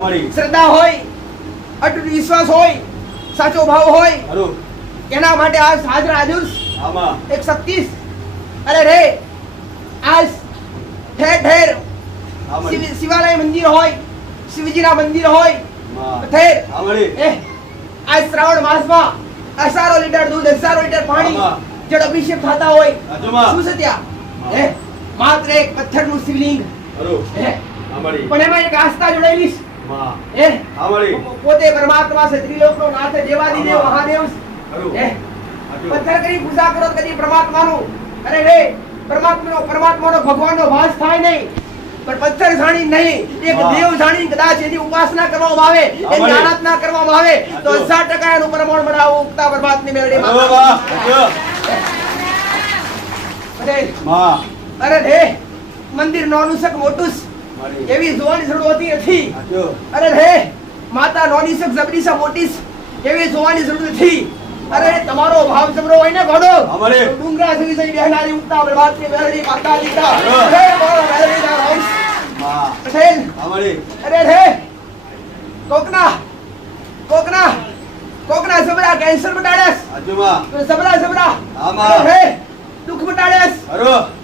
શ્રદ્ધા હોય, અટૂટ વિશ્વાસ હોય, સાચો ભાવ હોય, એના માટે આ હાજર હાજર એક શક્તિ અરે રે આજ ઠેર ઠેર શિવાલય મંદિર હોય, શિવજીના મંદિર હોય ઠેર આજ શ્રાવણ માસમાં હજારો લીટર દૂધ, હજારો લીટર પાણી જળ અભિષેક થતા હોય શું છે ત્યાં માત્ર એક પથ્થરનું શિવલિંગ પણ એમાં એક આસ્થા જોડાયેલી પોતે પરમાત્મા છે, ત્રિલોકનો નાથ, દેવાદિદેવ મહાદેવ પથ્થર કરી પૂજા કરો કદી પરમાત્માનું અરે રે પરમાત્માનો ભગવાનનો ભાસ થાય નહીં, પણ પથ્થર જાણી નહીં એક દેવ જાણી કદાચ એની ઉપાસના કરવામાં આવે, એની આરાધના કરવામાં આવે તો 1000% એનું પ્રમાણ બનાવો ઉક્તા પરમાત્માની મેળવીમાં અરે રે મંદિર નોનું સક મોટું એવી જોવાની જરૂર હોતી નથી, અરે રે માતા નોની સક જબરી સા મોટી એવી જોવાની જરૂર નથી, અરે તમારો ભાવ જબરો હોય ને ઘોડો ડુંગરા સુધી જઈ બેહનારી ઉક્તા પ્રભાતની મેળવી માતા દીતા અરે મારો મેળવી ના રાઈસ પટેલ અરે રે કોકના જબરા કેન્સર મટાડ્યાસ જબરા અરે દુખ મટાડ્યાસ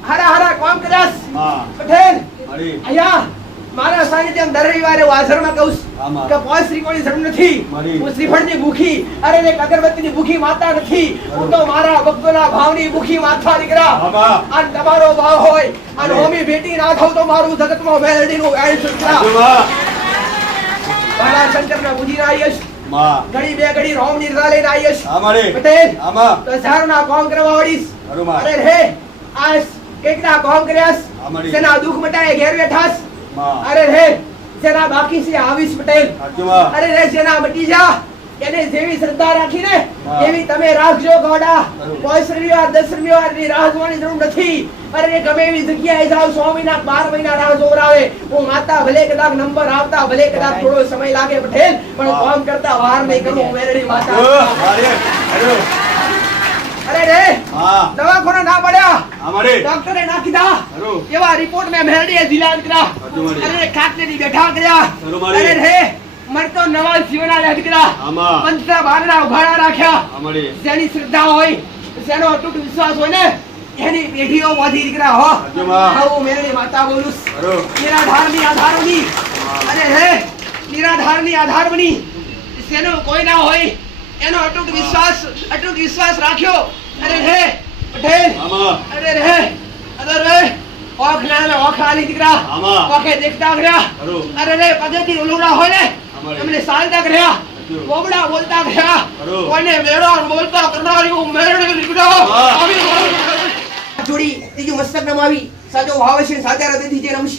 હારા કામ કર્યાસ પટેલ અહીંયા મારા સાનિધ્યમ દર રવિવારે હાજરમાં કહું કે પોસ શ્રીકોની જરૂર નથી, હું શ્રીફળની ભૂખી અરે એક અગરબત્તીની ભૂખી માતા નથી, હું તો મારા ભક્તોના ભાવની ભૂખી માતા દીકરા આ તમારો ભાવ હોય અને હોમી ભેટી ના થાવ તો મારું જગતમાં મેલડીનું ગાય સુધરા મારા શંકરના બુજી આયશ ઘડી બે ઘડી રોમ નિર્જા લઈને આયશ પટેલ તો હજારોના કામ કરવા વળીશ અરે રે આ કેટલા કામ કર્યાસ જેના દુઃખ મટાય ઘેર બેઠાસ અરે રે જેના બાકી છે આવીશ પટેલ અરે રે જેના મટી જા એને જેવી શ્રદ્ધા રાખીને એવી તમે રાખજો ગોડા, કોઈ રવિવાર 10 રવિવારની રાહ જોવાની જરૂર નથી, અરે ગમે એવી જગ્યાએ જાવ 100 મહિના 12 મહિના રાહ જોવરાવે હું માતા ભલે કદાચ નંબર આવતા ભલે કદાચ થોડો સમય લાગે પટેલ પણ કામ કરતા વાર નહીં કરું મેરડી માતા અરે રે દવાખાના ના પડ્યા ડોક્ટરે ના કીધા એવા રિપોર્ટ મે મેરડીએ જિલ્લાત કર્યા અરે ખાટલેની બેઠા કર્યા અરે રે મરતો નવા જીવના લેટ કર્યા પંચા બારના ઉઘાડા રાખ્યા જેની શ્રદ્ધા હોય જેનો અટૂટ વિશ્વાસ હોય ને એની પેઢીઓ વાધી દીકરા હો હું મેરડી માતા બોલું નિરાધારની આધારની અરે રે નિરાધારની આધાર બની જેનો કોઈ ના હોય એનો અટૂટ વિશ્વાસ રાખ્યો અરે રે પટેલ અરે રે ઓખ ના ઓખ આલી દીકરા ઓખે દેખતા ગયા અરે રે પગેથી ઉલુડા હોય ને એમને સાલતા ગયા બોબડા બોલતા ગયા કોને મેળો બોલતા કરનારી મેળો દીકરા જોડી ત્રીજું મસ્તક નમાવી સાજો ભાવ છે સાચા હૃદયથી જે રમશ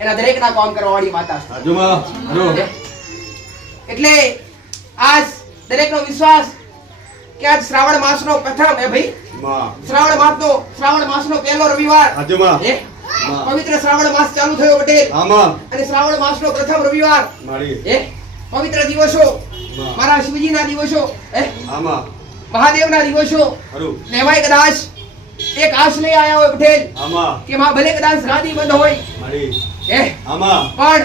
એના દરેકના કામ કરવાવાળી માતા એટલે આજ દરેકનો વિશ્વાસ કે આજ શ્રાવણ માસનો પ્રથમ ભાઈ શ્રાવણ માસનો પહેલો રવિવાર પવિત્ર શ્રાવણ માસ ચાલુ થયો પટેલ અને શ્રાવણ માસનો પ્રથમ રવિવાર પવિત્ર દિવસો મારા શિવજીના દિવસો મહાદેવના દિવસો લેવાય કદાચ એક આશ લઈ આયા હોય પટેલ કે માં ભલે કદાચ ગાદી બંધ હોય પણ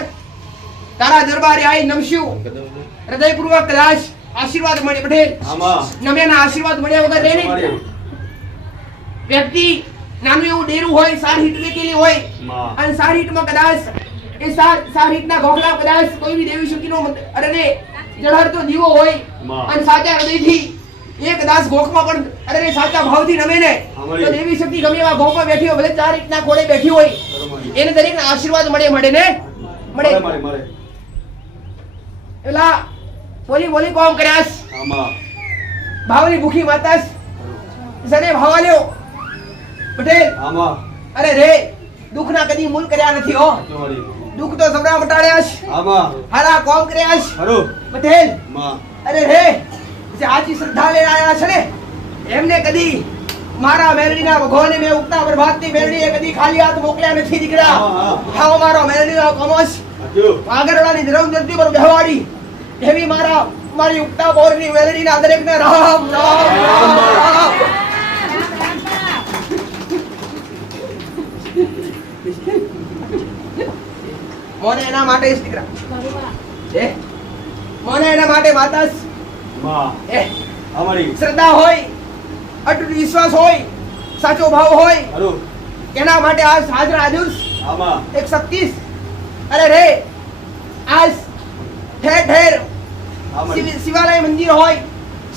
તારા દરબારે આઈ નમસ્યું હૃદયપૂર્વક કદાચ આશીર્વાદ મળે પટેલ નમ્યાના આશીર્વાદ મળ્યા વગર રહે નહીં વ્યક્તિ નાનું એવું ડેરું હોય 4 હીટ વેકેલી હોય અને 4 હીટમાં કદાચ એ 4 હીટના ગોખલા કદાચ કોઈ બી દેવી શક્તિનો અરે રે જળહરતો દીવો હોય અને સાચા હૃદયથી એ કદાચ ગોખમાં પણ અરે સાચા ભાવથી નમે ને તો દેવી શક્તિ ગમે એવા ગોખમાં બેઠી હોય ભલે 4 હીટના ખોળે બેઠી હોય એને દરેકના આશીર્વાદ મળે ને મળે એલા બોલી કોમ કર્યાસ ભાવની ભૂખી માતાસ સને ભાવાલ્યો પટેલ અરે રે દુખના કદી મૂલ કર્યા નથી હો દુખ તો સબરા મટાડ્યાસ હારા કોમ કર્યાસ પટેલ અરે રે જે આજી શ્રદ્ધા લઈને આયા છે ને એમને કદી મારા મેરડીના ભગવાને મે ઉગતા પ્રભાતની મેરડીએ કદી ખાલી હાથ મોકલ્યા નથી દીકરા ખાઓ મારો મેરડીનો કમોસ આગળવાળાની ધરમ ધરતી પર બેહવાડી એવી મારી ઉગતા બોરની મેરડીના દરેકને રામ રામ રામ મોને એના માટે જ દીકરા એ મોને એના માટે માતા એ અમારી શ્રદ્ધા હોય, અટૂટ વિશ્વાસ હોય, સાચો ભાવ હોય, એના માટે આ હાજર હાજર એક શક્તિ અરે રે આજ ઠેર ઠેર શિવાલય મંદિર હોય,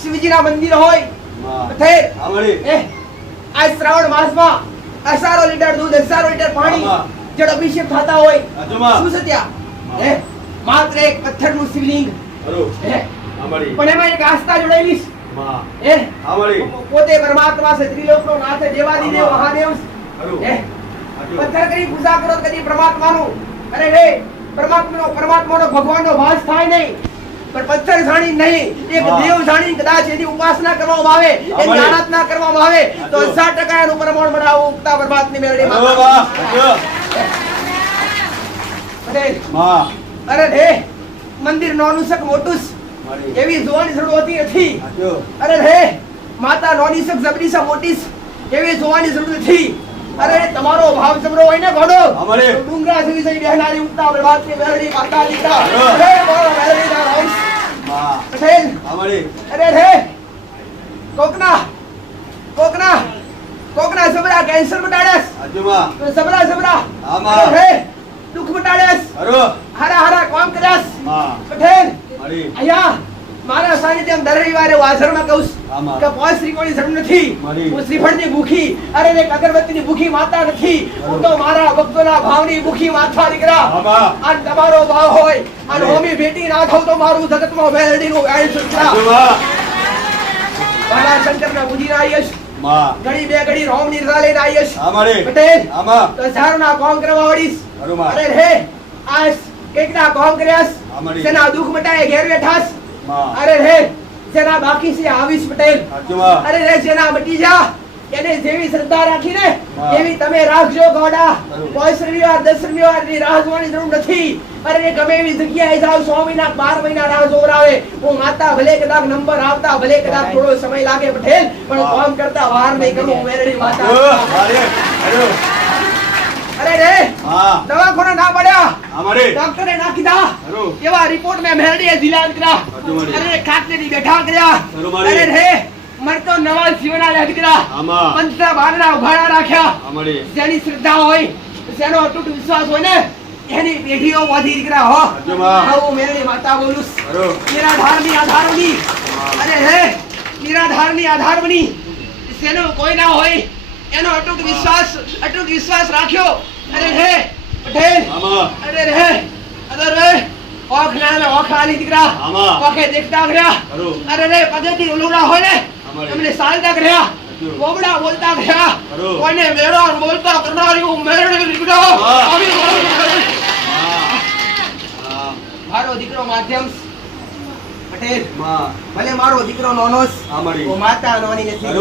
શિવજીના મંદિર હોય, ઠેર આજ શ્રાવણ માસમાં 1000 લીટર દૂધ 1000 લીટર પાણી જળ અભિષેક થતા હોય શું છે ત્યાં માત્ર એક પથ્થરનું શિવલિંગ પણ એમાં એક આસ્થા જોડાયેલી પોતે પરમાત્મા છે, ત્રિલોકનો નાથ છે, દેવાદિદેવ મહાદેવ પથ્થર કરી પૂજા કરો કદી પરમાત્માનું અરે રે પરમાત્માનો ભગવાનનો વાસ થાય નહીં, પણ પથ્થર જાણી નહીં એક દેવ જાણી કદાચ એની ઉપાસના કરવામાં આવે, એની આરાધના કરવામાં આવે તો 1000% એનું પ્રમાણ બનાવવું ઉગતા પરમાત્માની મેળવીમાં અરે રે મંદિર નાનું છે મોટું એવી જોવાની જરૂર હોતી નથી, અરે રે માતા નાની છે જબરી છે મોટી એવી જોવાની જરૂર નથી, અરે તમારો ભાવ જબરો હોય ને ઘોડો ડુંગરા સુધી જઈ બેહનારી ઉગતા પરમાત્માની મેળવી માતા દીકરા અરે મારો મેળવી ના રાઈસ પટેલ અરે રે કોકના જબરા કેન્સર મટાડ્યાસ જબરા અરે દુઃખ મટાડ્યાસ હારા કામ કર્યાસ પટેલ અહીંયા મારા સાનિધ્યમ દર રવિવારે વાસરમાં કહું કે પોસ શ્રીફળની જરૂર નથી, હું શ્રીફળની ભૂખી અરે એક અગરબત્તીની ભૂખી માતા નથી, હું તો મારા ભક્તોના ભાવની ભૂખી માતા દીકરા આ તમારો ભાવ હોય અને હોમી ભેટી ના થાવ તો મારું જગતમાં વેલડીનું ગાય સુધરા મારા શંકરના બુદ્ધિ ના આયશ ઘડી બે ઘડી રોમ નિર્જા લઈને આયશ પટેલ તો સારું કામ કરવા વળીશ અરે રે આ કેટલા કામ કર્યાસ સેના દુઃખ મટાય ઘેર બેઠાસ અરે રે જેના બાકી છે આવીશ પટેલ અરે રે જેના મટી જા એને જેવી શ્રદ્ધા રાખીને એવી તમે રાખજો ગોડા કોઈ રવિવાર 10 રવિવારની રાહ જોવાની જરૂર નથી, અરે ગમે એવી જગ્યાએ જાવ 100 મહિના 12 મહિના રાહ જોવરાવે હું માતા ભલે કદાચ નંબર આવતા ભલે કદાચ થોડો સમય લાગે પટેલ પણ કામ કરતા વાર નહીં કરું મેરડી માતા અરે રે દવાખાના ના પડ્યા ડોક્ટરે ના કીધા એવા રિપોર્ટ મે મેરડીએ જિલ્લાત કર્યા અરે ખાકને બેઠા કર્યા અરે રે મરતો નવા જીવના લે દીકરા પંચા બારના ઉઘાડા રાખ્યા જેની શ્રદ્ધા હોય જેનો અટૂટ વિશ્વાસ હોય ને એની પેઢીઓ વધી દીકરા હો હું મેરડી માતા બોલું નિરાધારની આધાર બની અરે હે નિરાધારની આધાર બની જેનો કોઈ ના હોય એનો અટૂટ વિશ્વાસ રાખ્યો અરે હે પટેલ અરે રે ઓખ ના ઓખ આલી દીકરા ઓખે દેખતા ગયા અરે રે પગેથી ઉલુડા હોય ને એમને સાલતા ગયા બોબડા બોલતા ગયા કોઈને મેળો બોલતા કરનારી મેળો દીકરો મારો દીકરો માધ્યમ પટેલ ભલે મારો દીકરો નોનોસ ઓ માતા નોની નથી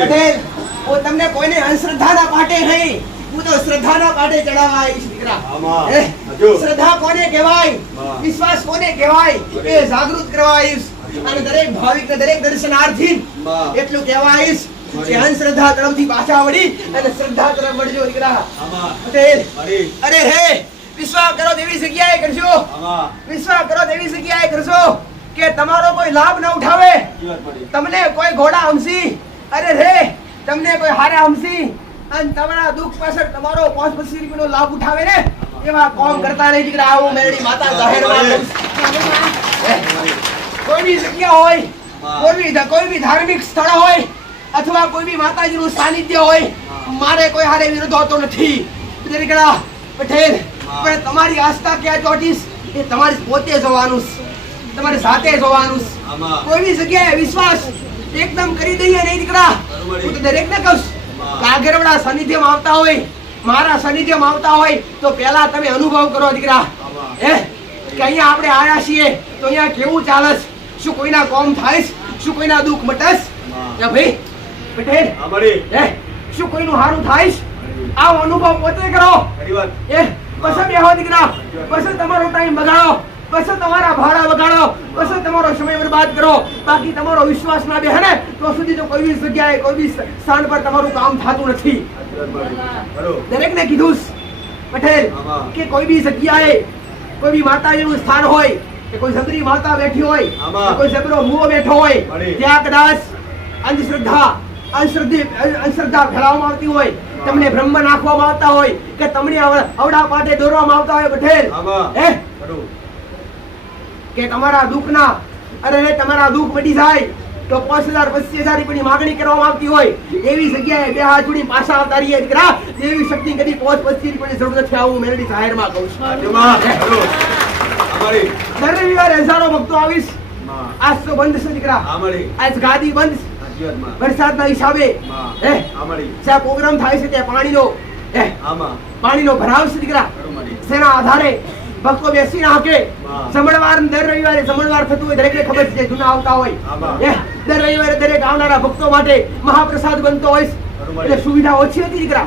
પટેલ ઓ તમને કોઈને અંધશ્રદ્ધાના પાટે નહીં હું તો શ્રદ્ધાના પાટે ચડાવવા આવીશ દીકરા શ્રદ્ધા કોને કહેવાય વિશ્વાસ કોને કહેવાય એ જાગૃત કરવા આવીશ અને દરેક ભાવિક ને દરેક દર્શનાર્થી એટલું કહેવા આવીશ કે અંધશ્રદ્ધા તરફથી પાછા વળી અને શ્રદ્ધા તરફ વળજો દીકરા પટેલ અરે હે વિશ્વાસ કરો તેવી જગ્યાએ કરજો વિશ્વાસ કરો તેવી જગ્યાએ કરજો કે તમારો કોઈ લાભ ન ઉઠાવે, તમને કોઈ ઘોડા હમસી અરે રે તમને કોઈ હારા હમસી અને તમારા દુઃખ પાછળ તમારો 5-25 રૂપિયાનો લાભ ઉઠાવે ને એવા કામ કરતા નહીં દીકરા આવું મેરડી માતા જાહેરમાં કોઈ બી જગ્યા હોય કોઈ બી ધાર્મિક સ્થળ હોય અથવા કોઈ બી માતાજીનું સાનિધ્ય હોય મારે કોઈ હારે વિરોધ હોતો નથી દીકરા પટેલ પણ તમારી આસ્થા ક્યાં ચોટીશ એ તમારી પોતે જોવાનું તમારી જાતે જોવાનું કોઈ બી જગ્યાએ વિશ્વાસ એકદમ કરી દઈએ નહીં દીકરા હું તો દરેક ને કહું કાગરવડા સાનિધ્યમાં આવતા હોય મારા સાનિધ્યમાં આવતા હોય તો પહેલા તમે અનુભવ કરો દીકરા હે કે અહીંયા આપણે આયા છીએ તો અહીંયા કેવું ચાલે શું કોઈના કોમ થાય શું કોઈના દુઃખ મટસ ભાઈ પટેલ હે શું કોઈનું હારું થાય આવો અનુભવ પોતે કરો એ પછી બેહો દીકરા પછી તમારો ટાઈમ બગાડો પછી તમારા ભાડા બગાડો પછી તમારો સમય બરબાદ કરો બાકી તમારો વિશ્વાસ ના બેહે ને તો સુધી તો કોઈ બી જગ્યાએ કોઈ બી સ્થાન પર તમારું કામ થતું નથી દરેકને કીધું પટેલ કે કોઈ બી જગ્યાએ કોઈ બી માતા જેવું સ્થાન હોય કે કોઈ સબરી માતા બેઠી હોય કે કોઈ સબરો મુઓ બેઠો હોય ત્યાં કદાચ અંધશ્રદ્ધા ફેલાવવામાં આવતી હોય, તમને બ્રહ્મ નાખવામાં આવતા હોય કે તમને અવડા પાટે દોરવામાં આવતા હોય પટેલ કે તમારા દુઃખના તમારા દુઃખ મટી જાય તો 5000 25,000 રૂપિયાની માંગણી કરવામાં આવતી હોય એવી જગ્યાએ બે હાથ જોડી પાછા આવતા રહીએ દીકરા. દેવી શક્તિ કદી 25 રૂપિયાની જરૂર નથી. આવું મેરડી જાહેરમાં કહું છું. દર રવિવારે હજારો ભક્તો આવીશ. આજ તો બંધ છે દીકરા, આજ ગાદી બંધ વરસાદના હિસાબે જ્યાં પ્રોગ્રામ થાય છે ત્યાં પાણીનો ભરાવ છે દીકરા. શેના આધારે ભક્તો બેસી ના હકે. જમણવાર દર રવિવારે જમણવાર થતું હોય દરેકને ખબર છે, જૂના આવતા હોય દર રવિવારે દરેક આવનારા ભક્તો માટે મહાપ્રસાદ બનતો હોય એટલે સુવિધા ઓછી હતી દીકરા.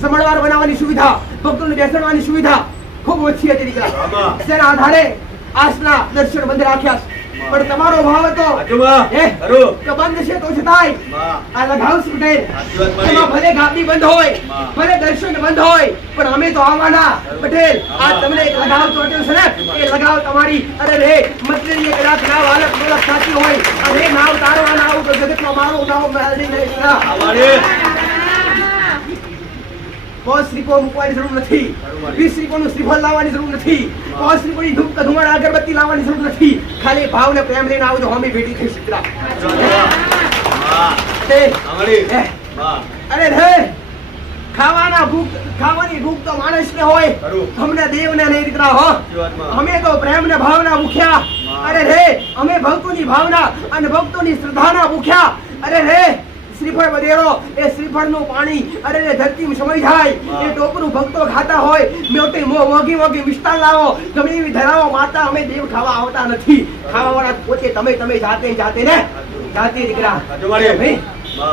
જમણવાર બનાવવાની સુવિધા, ભક્તોને બેસવાની સુવિધા ખૂબ ઓછી હતી દીકરા. તેના આધારે આજના દર્શન બંધ રાખ્યા. પણ તમારો ભાવ હતો કે બંધ છે તો છતાંય આ લગાવશ પટેલ. એમાં ભલે ગાદી બંધ હોય, ભલે દર્શન બંધ હોય, પણ અમે તો આવવાના પટેલ. આ તમને એક લગાવ ચોટ્યો છે ને, એ લગાવ તમારી અરે રે મતલબ એક રાત નાવ હાલત બોલત સાચી હોય અરે નાવ તારવા ના આવું તો જગતમાં મારો નાવ મેળવી નહીં. શ્રીફળ મૂકવાની જરૂર નથી, 20 શ્રીફળનું શ્રીફળ લાવવાની જરૂર નથી, 5 શ્રીફળની ધૂપ ધુમાડા અગરબત્તી લાવવાની જરૂર નથી. ખાલી ભાવ ને પ્રેમ લઈને આવજો, અમે ભેટી થઈ શકતા. અરે રે ખાવાની ભૂખ તો માણસને હોય, અમને દેવને નહીં દીકરા હો. અમે તો પ્રેમ ને ભાવના ભૂખ્યા. અરે રે અમે ભક્તોની ભાવના અને ભક્તોની શ્રદ્ધાના ભૂખ્યા. અરે રે શ્રીફળ વધેરો એ શ્રીફળનું પાણી અરે ધરતીમાં સમય જાય એ ટોપરું ભક્તો ખાતા હોય. મોગી મિષ્ટાન લાવો, ગમે એવી ધરાવો માતા. અમે દેવ ખાવા આવતા નથી. ખાવા વાળા પોતે તમે જાતે ને જાતે દીકરા.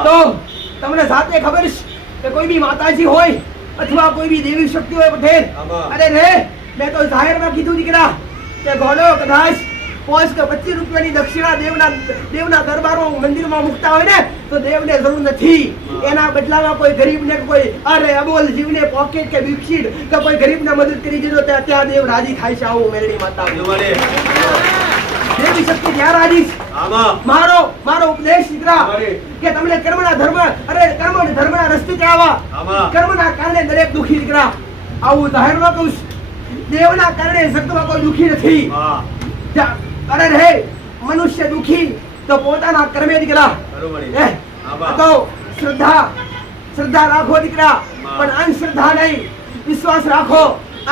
તો તમને જાતે ખબર છે કે કોઈ બી માતાજી હોય અથવા કોઈ બી દેવી શક્તિ હોય પટેલ. અરે રે મેં તો જાહેરમાં કીધું દીકરા કે ઘોડો કદાચ 5 કે 25 રૂપિયાની દક્ષિણા દેવના દરબારમાં મંદિરમાં મૂકતા હોય ને તો દેવને જરૂર નથી. એના બદલામાં કોઈ ગરીબને કોઈ અરે અબોલ જીવને પોકેટ કે બિસ્કિટ કે કોઈ ગરીબને મદદ કરી દીધો ત્યાં દેવ રાજી થાય છે. આવું મેરડી માતા દેવી શક્તિ ત્યાં રાજી. મારો ઉપદેશ દીકરા કે તમને કર્મના ધર્મના રસ્તે ચાલવા. કર્મના કારણે દરેક દુખી દીકરા. આવું જાહેરમાં કહું છું. દેવના કારણે જગતમાં કોઈ દુખી નથી. અરે રે મનુષ્ય દુખી તો પોતાના કર્મે દીકરા. તો શ્રદ્ધા રાખો દીકરા, પણ અંધશ્રદ્ધા નહીં. વિશ્વાસ રાખો.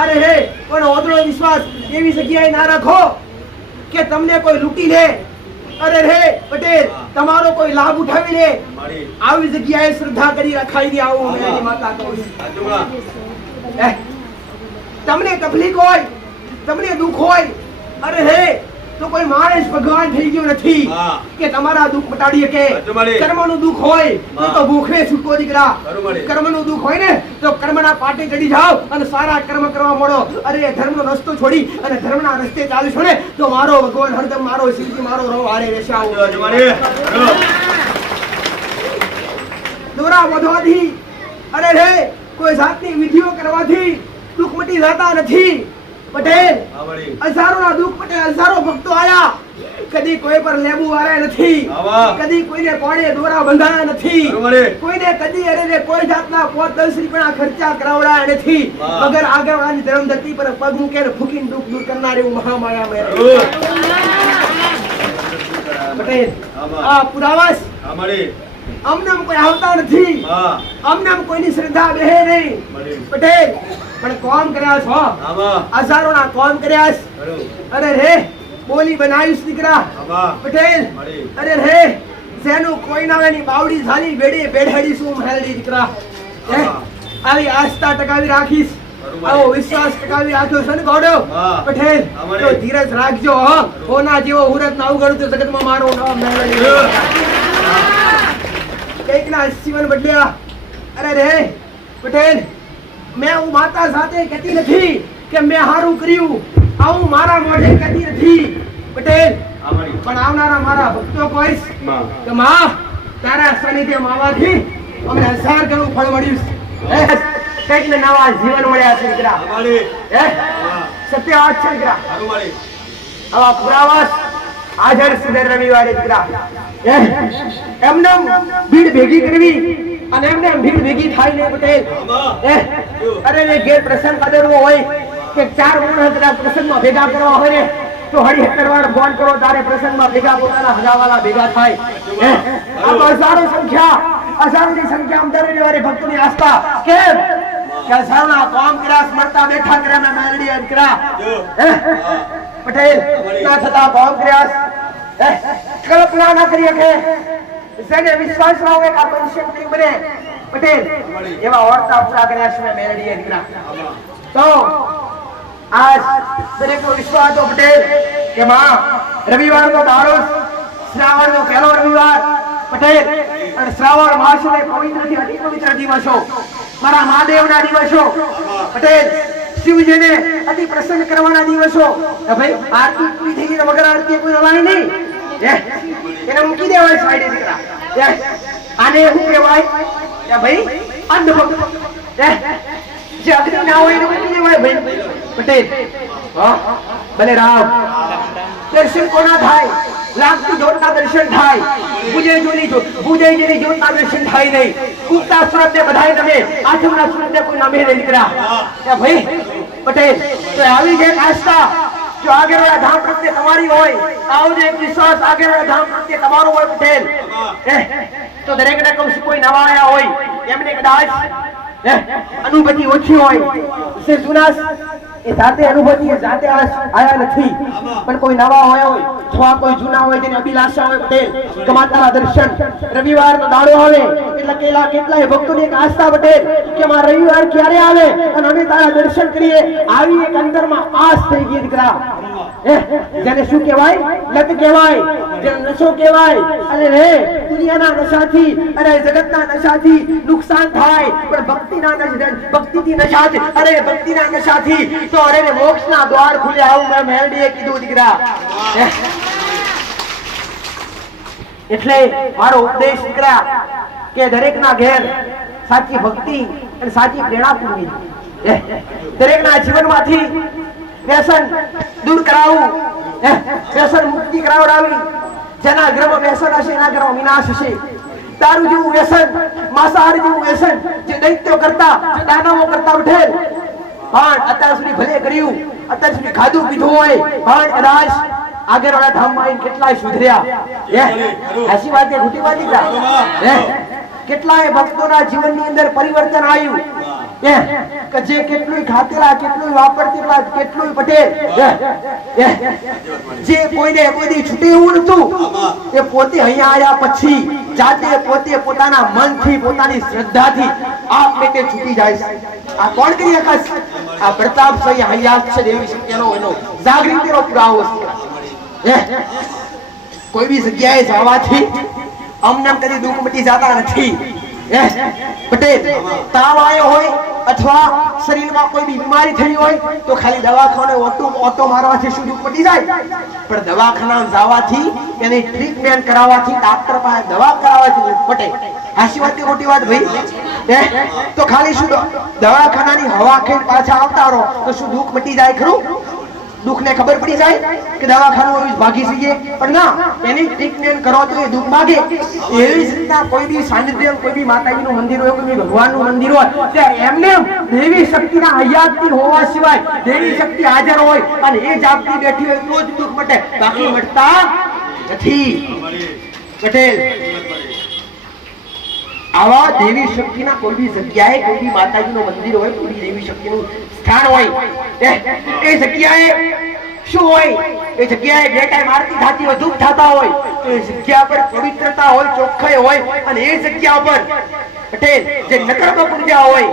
અરે હે પણ ઓદળો વિશ્વાસ એવી જગ્યાએ ના રાખો કે તમને કોઈ લૂંટી લે. અરે રે પટેલ તમારો કોઈ લાભ ઉઠાવી લે. આવી જગ્યાએ શ્રદ્ધા કરી રખાઈ દે. આવું મેરી માતા કહું છું. તમને તકલીફ હોય, તમને દુઃખ હોય, અરે હે તો કોઈ માણસ ભગવાન થઈ ગયો નથી કે તમારા દુઃખ મટાડી શકે. કર્મનું દુઃખ હોય તો ભૂખે છૂટકો દીકરા. કર્મનું દુઃખ હોય ને તો કર્મના પાટે ચડી જાઓ અને સારા કર્મ કરવા મળો. અરે ધર્મનો રસ્તો છોડી અને ધર્મના રસ્તે ચાલશો ને તો મારો ભગવાન હરદમ મારો શિવજી મારો રહો હારે રહેશે. દોરા વધવાથી અરે રે કોઈ જાતની વિધિઓ કરવાથી દુઃખ મટી જતા નથી પટેલ. હજારોના દુઃખ પટેલ, હજારો ભક્તો આયા, કદી કોઈ પર લેબુ વાળા નથી, કદી કોઈને કોણે દોરા બંધાયા નથી, કોઈને કદી અરે કોઈ જાતના 5-10 રૂપિયાના ખર્ચા કરાવડાયા નથી. વગર આગળવાળાની ધર્મ ધરતી પર પગ મૂકે ફૂકીને દુઃખ દૂર કરનાર એવું મહામાયા મેરે પટેલ. આ પુરાવાસ અમને કોઈ આવતા નથી, અમને કોઈની શ્રદ્ધા બેહે નહીં પટેલ. પણ કોમ કર્યા છો, હજારોના કોમ કર્યા. અરે રે બોલી બનાવીશ દીકરા પટેલ. અરે રે જેનું કોઈ ના એની બાવડી ઝાલી બેડહેડીશું મહેલડી દીકરા. આવી આસ્થા ટકાવી રાખીશ, આવો વિશ્વાસ ટકાવી રાખ્યો છે ને ગોડો પટેલ. તો ધીરજ રાખજો. હોના જેવો હુરત ના ઉગડું તો જગતમાં મારો નામ મહેલડી. કઈક ના જીવન બદલ્યા. અરે રે પટેલ મેં હું માતા સાથે કહેતી નથી કે મેં હારું કર્યું, આવું મારા મોઢે કહેતી નથી પટેલ. પણ આવનારા મારા ભક્તો કહીશ કે માં તારા સાનિધ્યમાં આવવાથી અમને 1000 ગણું ફળ મળ્યું. કંઈક ને નવા જીવન મળ્યા છે દીકરા સત્ય વાત છે દીકરા આવા પુરાવાસ હાજર સુધર રવિવારે દીકરા એમને ભીડ ભેગી કરવી અને એમને ભીડ ભેગી થાય ને પટેલ અરે એ ઘેર પ્રસંગ કરેલો હોય કે 4 માણસ પ્રસંગમાં ભેગા કરવા હોય ને તો હળી હેકરવાડ ફોન કરો તારે પ્રસંગમાં ભેગા પોતાના હજાવાલા ભેગા થાય આ હજારો ની સંખ્યા અંદર રવિવારે ભક્તોની આસ્થા કેમ કે હજારોના કામ કર્યા સ્મરતા બેઠા કર્યા મેં મેલડી યાદ કર્યા પટેલ ના થતા કામ કર્યા કલ્પના ના કરી કે જેને વિશ્વાસ ના હોય કે આ મનુષ્ય નહીં બને પટેલ એવા ઓરતા પૂરા કર્યા છે મેં મેલડી યાદ કર્યા તો आज દરેક નો વિશ્વાસ તો પટેલ કે માં રવિવાર નો દાડો શ્રાવણ નો પહેલો રવિવાર પટેલ અને શ્રાવણ માસ ને પવિત્ર થી અતિ પવિત્ર દિવસો મારા મહાદેવના દિવસો પટેલ શિવજીને અતિ પ્રસન્ન કરવાના દિવસો ભાઈ આરતી પૂરી થઈ ગઈ વગર આરતી કોઈ હલાય નહીં એને મૂકી દેવાય સાઈડે દીકરા આને શું કહેવાય કે ભાઈ અંધભક્ત જે અગ્નિ ના હોય એને મૂકી દેવાય ભાઈ પટેલ ભલે રામ દર્શન કોના થાય લાગતી જોતના દર્શન થાય પૂજે જેની જોતના દર્શન થાય નહીં ઉગતા સૂરજ ને બધાય તમે આઠમના સૂરજ ને કોઈ નામે નહીં નીકળ્યા કે ભાઈ પટેલ તો આવી જે આસ્થા જો આગળવાળા ધામ પ્રત્યે તમારી હોય આવો જે વિશ્વાસ આગળવાળા ધામ પ્રત્યે તમારો હોય પટેલ તો દરેક ને કહું છું કોઈ નવા આયા હોય એમને કદાચ અનુભૂતિ ઓછી હોય સે જુનાસ એ જાતે અનુભૂતિ જાતે આયા નથી પણ કોઈ નવા હોય અથવા કોઈ જૂના હોય જેની અભિલાષા હોય પટેલ કે માતાના દર્શન રવિવારનો દાડો આવે એટલે કેટલાય ભક્તોની એક આસ્થા પટેલ કે માં રવિવાર ક્યારે આવે અને અમે તારા દર્શન કરીએ આવી એક અંદરમાં આસ થઈ ગઈ દીકરા જેને શું કહેવાય લત કહેવાય જેને નશો કહેવાય અને રે દુનિયાના નશાથી અને જગતના નશાથી નુકસાન થાય પણ ભક્તિથી નશાથી અરે ભક્તિના નશાથી તો અરે મોક્ષના દ્વાર ખુલ્યા આવું મેં મેલડીએ કીધું દીકરા એટલે મારો ઉપદેશ દીકરા કે દરેકના ઘેર સાચી ભક્તિ અને સાચી પ્રેરણા પૂરવી દરેકના જીવનમાંથી વ્યસન દૂર કરાવવું વ્યસન મુક્તિ કરાવડાવી જેના ઘરમાં વ્યસન હશે એના ઘરમાં વિનાશ હશે દારૂ જેવું વ્યસન માંસાહાર જેવું વ્યસન જે દૈત્યો કરતા જે દાનવો કરતા ઉઠેલ પણ અત્યાર સુધી ભલે કર્યું અત્યાર સુધી ખાધું પીધું હોય પણ કદાચ આગળવાળા ધામમાં કેટલાય સુધર્યા હાસી વાત કે ખોટી વાત કેટલાય ભક્તોના જીવનની અંદર પરિવર્તન આવ્યું કે જે કેટલું ખાતેલા કેટલું વાપરતેલા કેટલું પટેલ જે કોઈને કોઈ છૂટે એવું નતું એ પોતે અહીંયા આયા પછી જાતે પોતે પોતાના મનથી પોતાની શ્રદ્ધાથી આપને તે છૂટી જાય આ કોણ કરી આકાશ આ પ્રતાપ સહી હયાત છે દેવી શક્તિનો એનો જાગૃતિનો પુરાવો છે કોઈ બી જગ્યાએ જવાથી અમને કદી દુઃખ મટી જતા નથી પટેલ તાવ આવ્યો હોય અથવા શરીરમાં કોઈ બી બીમારી થઈ હોય તો ખાલી દવાખાને ઓટો મારવાથી શું દુઃખ મટી જાય પણ દવાખાનામાં જવાથી એની ટ્રીટમેન્ટ કરાવવાથી ડોક્ટર પાસે દવા કરાવવાથી પટેલ હાસી વાત કે ખોટી વાત ભાઈ તો ખાલી શું દવાખાનાની હવા ખાઈને પાછા આવતા રહો તો શું દુઃખ મટી જાય ખરું દુઃખ ને ખબર પડી જાય કે દવાખાનું ભાગી જઈએ પણ ના એની ટ્રીટમેન્ટ કરો તો એ દુઃખ ભાગે એવી જ રીતના કોઈ બી સાનિધ્ય કોઈ બી માતાજીનું મંદિર હોય કોઈ બી ભગવાનનું મંદિર હોય ત્યાં એમને દેવી શક્તિના હયાતથી હોવા સિવાય દેવી શક્તિ હાજર હોય અને એ જાગતી બેઠી હોય તો જ દુઃખ મટે બાકી મટતા નથી પટેલ આવા દેવી શક્તિના કોઈ બી જગ્યાએ કોઈ બી માતાજીનું મંદિર હોય કોઈ બી દેવી શક્તિનું સ્થાન હોય એ જગ્યાએ શું હોય એ જગ્યાએ બે ટાઈમ આરતી થતી હોય ધૂપ થતા હોય તો એ જગ્યા પર પવિત્રતા હોય ચોખ્ખાઈ હોય અને એ જગ્યા પર પટેલ જે નકર્મ પૂજા હોય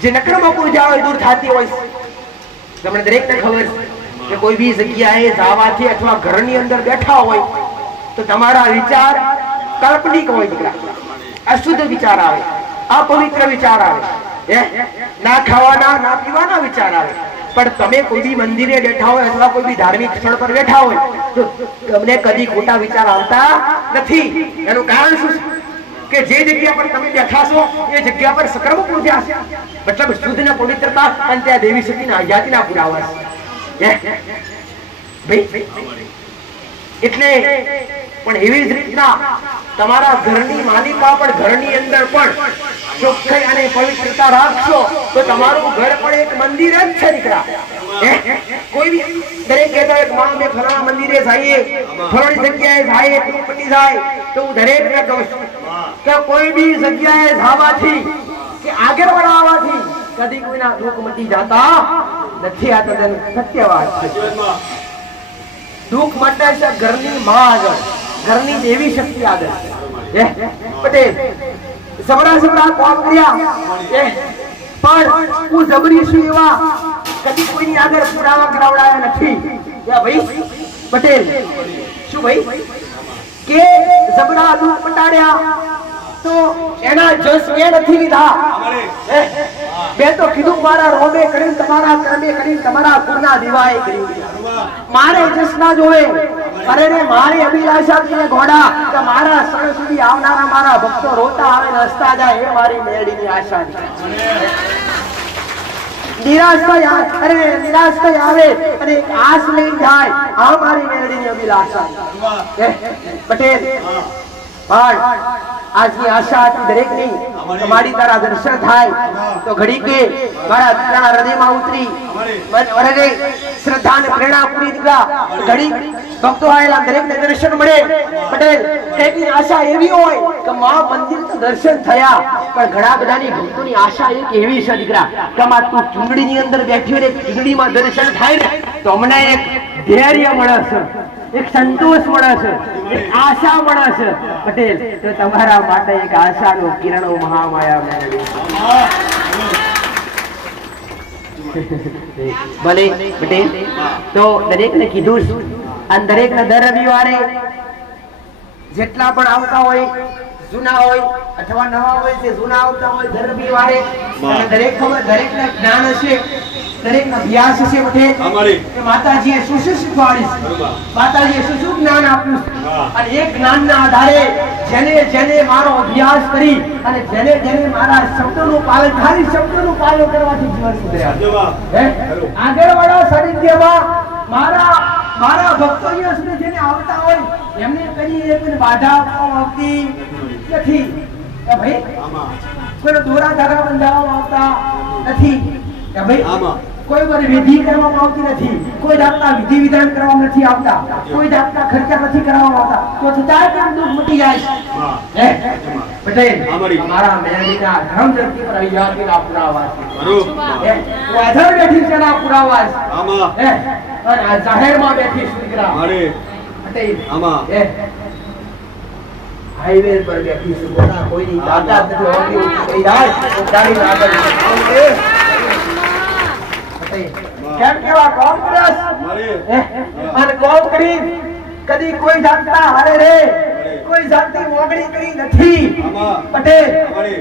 જે નકર્મ પૂજા હોય દૂર થતી હોય તમને દરેકને ખબર કે કોઈ બી જગ્યાએ જવાથી અથવા ઘરની અંદર બેઠા હોય તો તમારા વિચાર કાલ્પનિક હોય દીકરા અશુદ્ધ વિચાર આવે અપવિત્ર વિચાર આવે ના ખાવાના ના પીવાના વિચાર આવે પણ તમે કોઈ બી મંદિરે બેઠા હોય અથવા કોઈ બી ધાર્મિક સ્થળ પર બેઠા હોય તો તમને કદી ખોટા વિચાર આવતા નથી એનું કારણ શું કે જે જગ્યા પર તમે બેઠા છો એ જગ્યા પર સકર્મ પૂજ્યા છે, મતલબ શુદ્ધ ને પવિત્રતા અને ત્યાં દેવી શક્તિના આઝાદીના પુરાવા છે ભાઈ. એટલે પણ એવી જ રીતના તમારા ઘરની માલિકા પણ ઘરની અંદર પણ ચોખ્ખાઈ અને પવિત્રતા રાખશો તો તમારું ઘર પણ એક મંદિર જ છે દીકરા. કોઈ બી દરેક કહેતા હોય માં અમે ફલાણા મંદિરે જઈએ, ફલાણી જગ્યાએ જઈએ, તિરુપતિ જાય, તો હું દરેકને કહું છું કે કોઈ બી જગ્યાએ જવાથી કે આગળ વળાવવાથી કદી કોઈના દુઃખ મટી જતા નથી. આ તદ્દન સત્ય વાત છે. દુઃખ મટે છે ઘરની માં આગળ, ઘરની દેવી શક્તિ આગળ. પટેલ જબરા કોમ કર્યા પણ હું જબરી છું એવા કદી કોઈની આગળ પુરાવા કરાવડાયા નથી. ભાઈ પટેલ શું ભાઈ કે જબરા દુઃખ મટાડ્યા તો એના જસ એ નથી લીધા. બે તો કીધું મારા રોમે કરીને તમારા કર્મે કરીને તમારા ગુણના દીવાએ કરી. મારે જસ ના જોવે. અરે રે મારી અભિલાષા થી ઘોડા કે મારા સણ સુધી આવનારા મારા ભક્તો રોતા આવે ને હસતા જાય એ મારી મેળીની આશા છે. નિરાશ થઈ આવે અને એક આસ લઈ જાય આ મારી મેળીની અભિલાષા છે. પટેલ પણ આજની આશા હતી દરેક ની તમારી તારા દર્શન થાય તો ઘડી કે મારા દીકરાના હૃદયમાં ઉતરી શ્રદ્ધા અને પ્રેરણા પૂરી દીકરા ઘડી ભક્તો આયેલા દરેકને દર્શન મળે. પટેલ કઈકની આશા એવી હોય કે મા મંદિર તો દર્શન થયા પણ ઘણા બધાની ભક્તોની આશા એક એવી છે દીકરા કે માં તું ચૂંટણીની અંદર બેઠી હોય ને ચૂંટણીમાં દર્શન થાય ને તો અમને એક ધૈર્ય મળે છે, એક સંતોષ મળે છે, એક આશા મળે છે. પટેલ તો તમારા માટે એક આશાનો કિરણો મહામાયા મેળવી ભલે. પટેલ તો દરેકને કીધું અને દરેકને દર રવિવારે જેટલા પણ આવતા હોય જૂના હોય અથવા નવા હોય તે જૂના આવતા હોય દર રવિવારે દરેકને જ્ઞાન હશે, દરેકનો અભ્યાસ હશે. પટેલ કે માતાજીએ શું શું શીખવાડ્યું, માતાજીએ શું શું જ્ઞાન આપ્યું અને એ જ્ઞાનના આધારે જેને મારો અભ્યાસ કરી અને જેને મારા શબ્દોનું પાલન ખાલી શબ્દોનું પાલન કરવાથી જીવન સુધર્યા. આગળ વાળા સાનિધ્યમાં મારા ભક્તો સુધી જેને આવતા હોય એમને કદી એક બાધા આપવામાં આવતી નથી. ભાઈ કોઈ દોરા ધાગા બંધાવવામાં આવતા નથી. ભાઈ કોઈ વાર વિધિ કરવામાં આવતી નથી, કોઈ જાતના વિધિ વિધાન કરવામાં નથી આવતા, કોઈ જાતના ખર્ચા નથી કરવામાં આવતા, તો છતાં પણ દુઃખ મટી જાય છે. પટેલ અમારા મેળવીના ધર્મ ધરતી પર અહીંયા પુરાવા છે. વાધર બેઠી છે ના પુરાવા છે અને આ જાહેરમાં બેઠી છે દીકરા. પટેલ હાઈવે પર બેઠી છે, કોઈની દાદા નથી હોતી કોઈ જાય તો ગાડી ના આગળ કેમ કેવા કોમ કરસ અને કોમ કરી કદી કોઈ જાતના હારે રે કોઈ જાતની મોગણી કરી નથી. પટેલ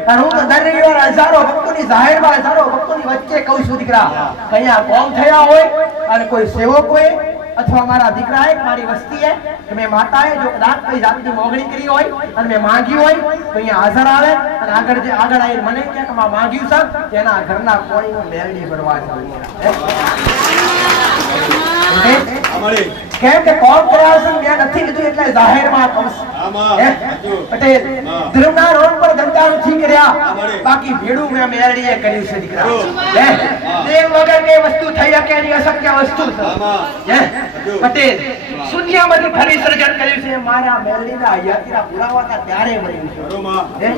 અને હું તો દર રવિવારે હજારો ભક્તોની જાહેરમાં હજારો ભક્તોની વચ્ચે કહું છું દીકરા કયા કોમ થયા હોય અને કોઈ સેવક હોય અથવા મારા દીકરાએ મારી વસ્તીએ કે મેં માતાએ જો કદાચ કોઈ જાતની મોગણી કરી હોય અને મેં માંગ્યું હોય તો અહીંયા હાજર આવે અને આગળ આવીને મને કહે કે મેં માંગ્યું છે તેના ઘરના કોણીનું મેળડી ભરવા છે. કેમ કે કોમ કર્યા છે મેં નથી કીધું એટલે જાહેરમાં કહું છું. પટેલ ધર્મના રોડ પર ધંધા નથી કર્યા, બાકી ભેડું મેં મેળડીએ કર્યું છે દીકરા. દેવ વગર કે વસ્તુ થઈ શકે એની અશક્ય વસ્તુ છે. પટેલ શૂન્યમાંથી ફરી સર્જન કર્યું છે મારા મેળડીના હયાતીના પુરાવાના ત્યારે મળ્યું છે.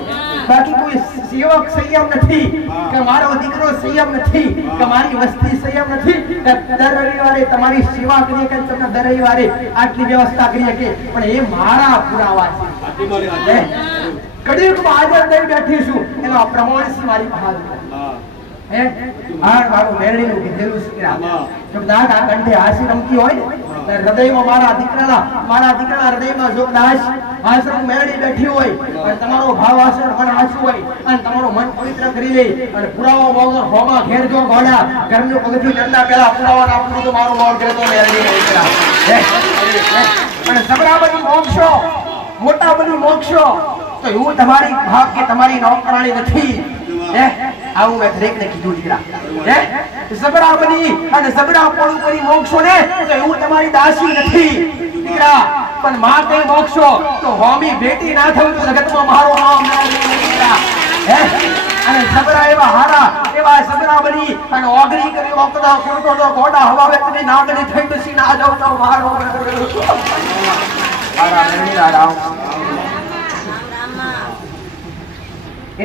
બાકી કોઈ સેવક સંયમ નથી કે મારો દીકરો સંયમ નથી કે મારી વસ્તી સંયમ નથી કે દર રવિવારે તમારી સેવા કરીએ કે તમને દર રવિવારે આટલી વ્યવસ્થા કરીએ કે પણ એ મારા પુરાવા છે. કડીક હાજર થઈ બેઠી છું એનો પ્રમાણ છે મારી પાસે. મારું મેળડીનું કીધેલું છે જો કદાચ આ કંઠે હાસી રમતી હોય ને હૃદયમાં મારા દીકરાના હૃદયમાં જો કદાચ હાસી મેળડી બેઠી હોય અને તમારો ભાવ આસર મન હાસું હોય અને તમારું મન પવિત્ર કરી લે અને પુરાવા વગર હોમાં ઘેર જો ગોળા ઘરનું પગથિયું ચડતા પહેલા પુરાવા આપવું તો મારું મોઢ તો મેળડી અને સબરા બની મોક્ષો મોટા બની મોક્ષો તો એવું તમારી ભાગ કે તમારી નોકરાણી નથી હે આવું મેં દરેકને કીધું દીકરા હે જબરા બની અને જબરા પોળું કરી મોક્ષો ને તો એવું તમારી દાસી નથી દીકરા પણ માટે મોક્ષો તો હોમી બેટી ના થવું તો જગતમાં મારું નામ દીકરા હે અને જબરા એવા હારા એવા જબરા બની અને ઓગરી કરી ઓકદા ફોટો તો ગોડા હવા વેતની નાગણી થઈ બસી ના જાવ તો મારો હારા મેળા રામ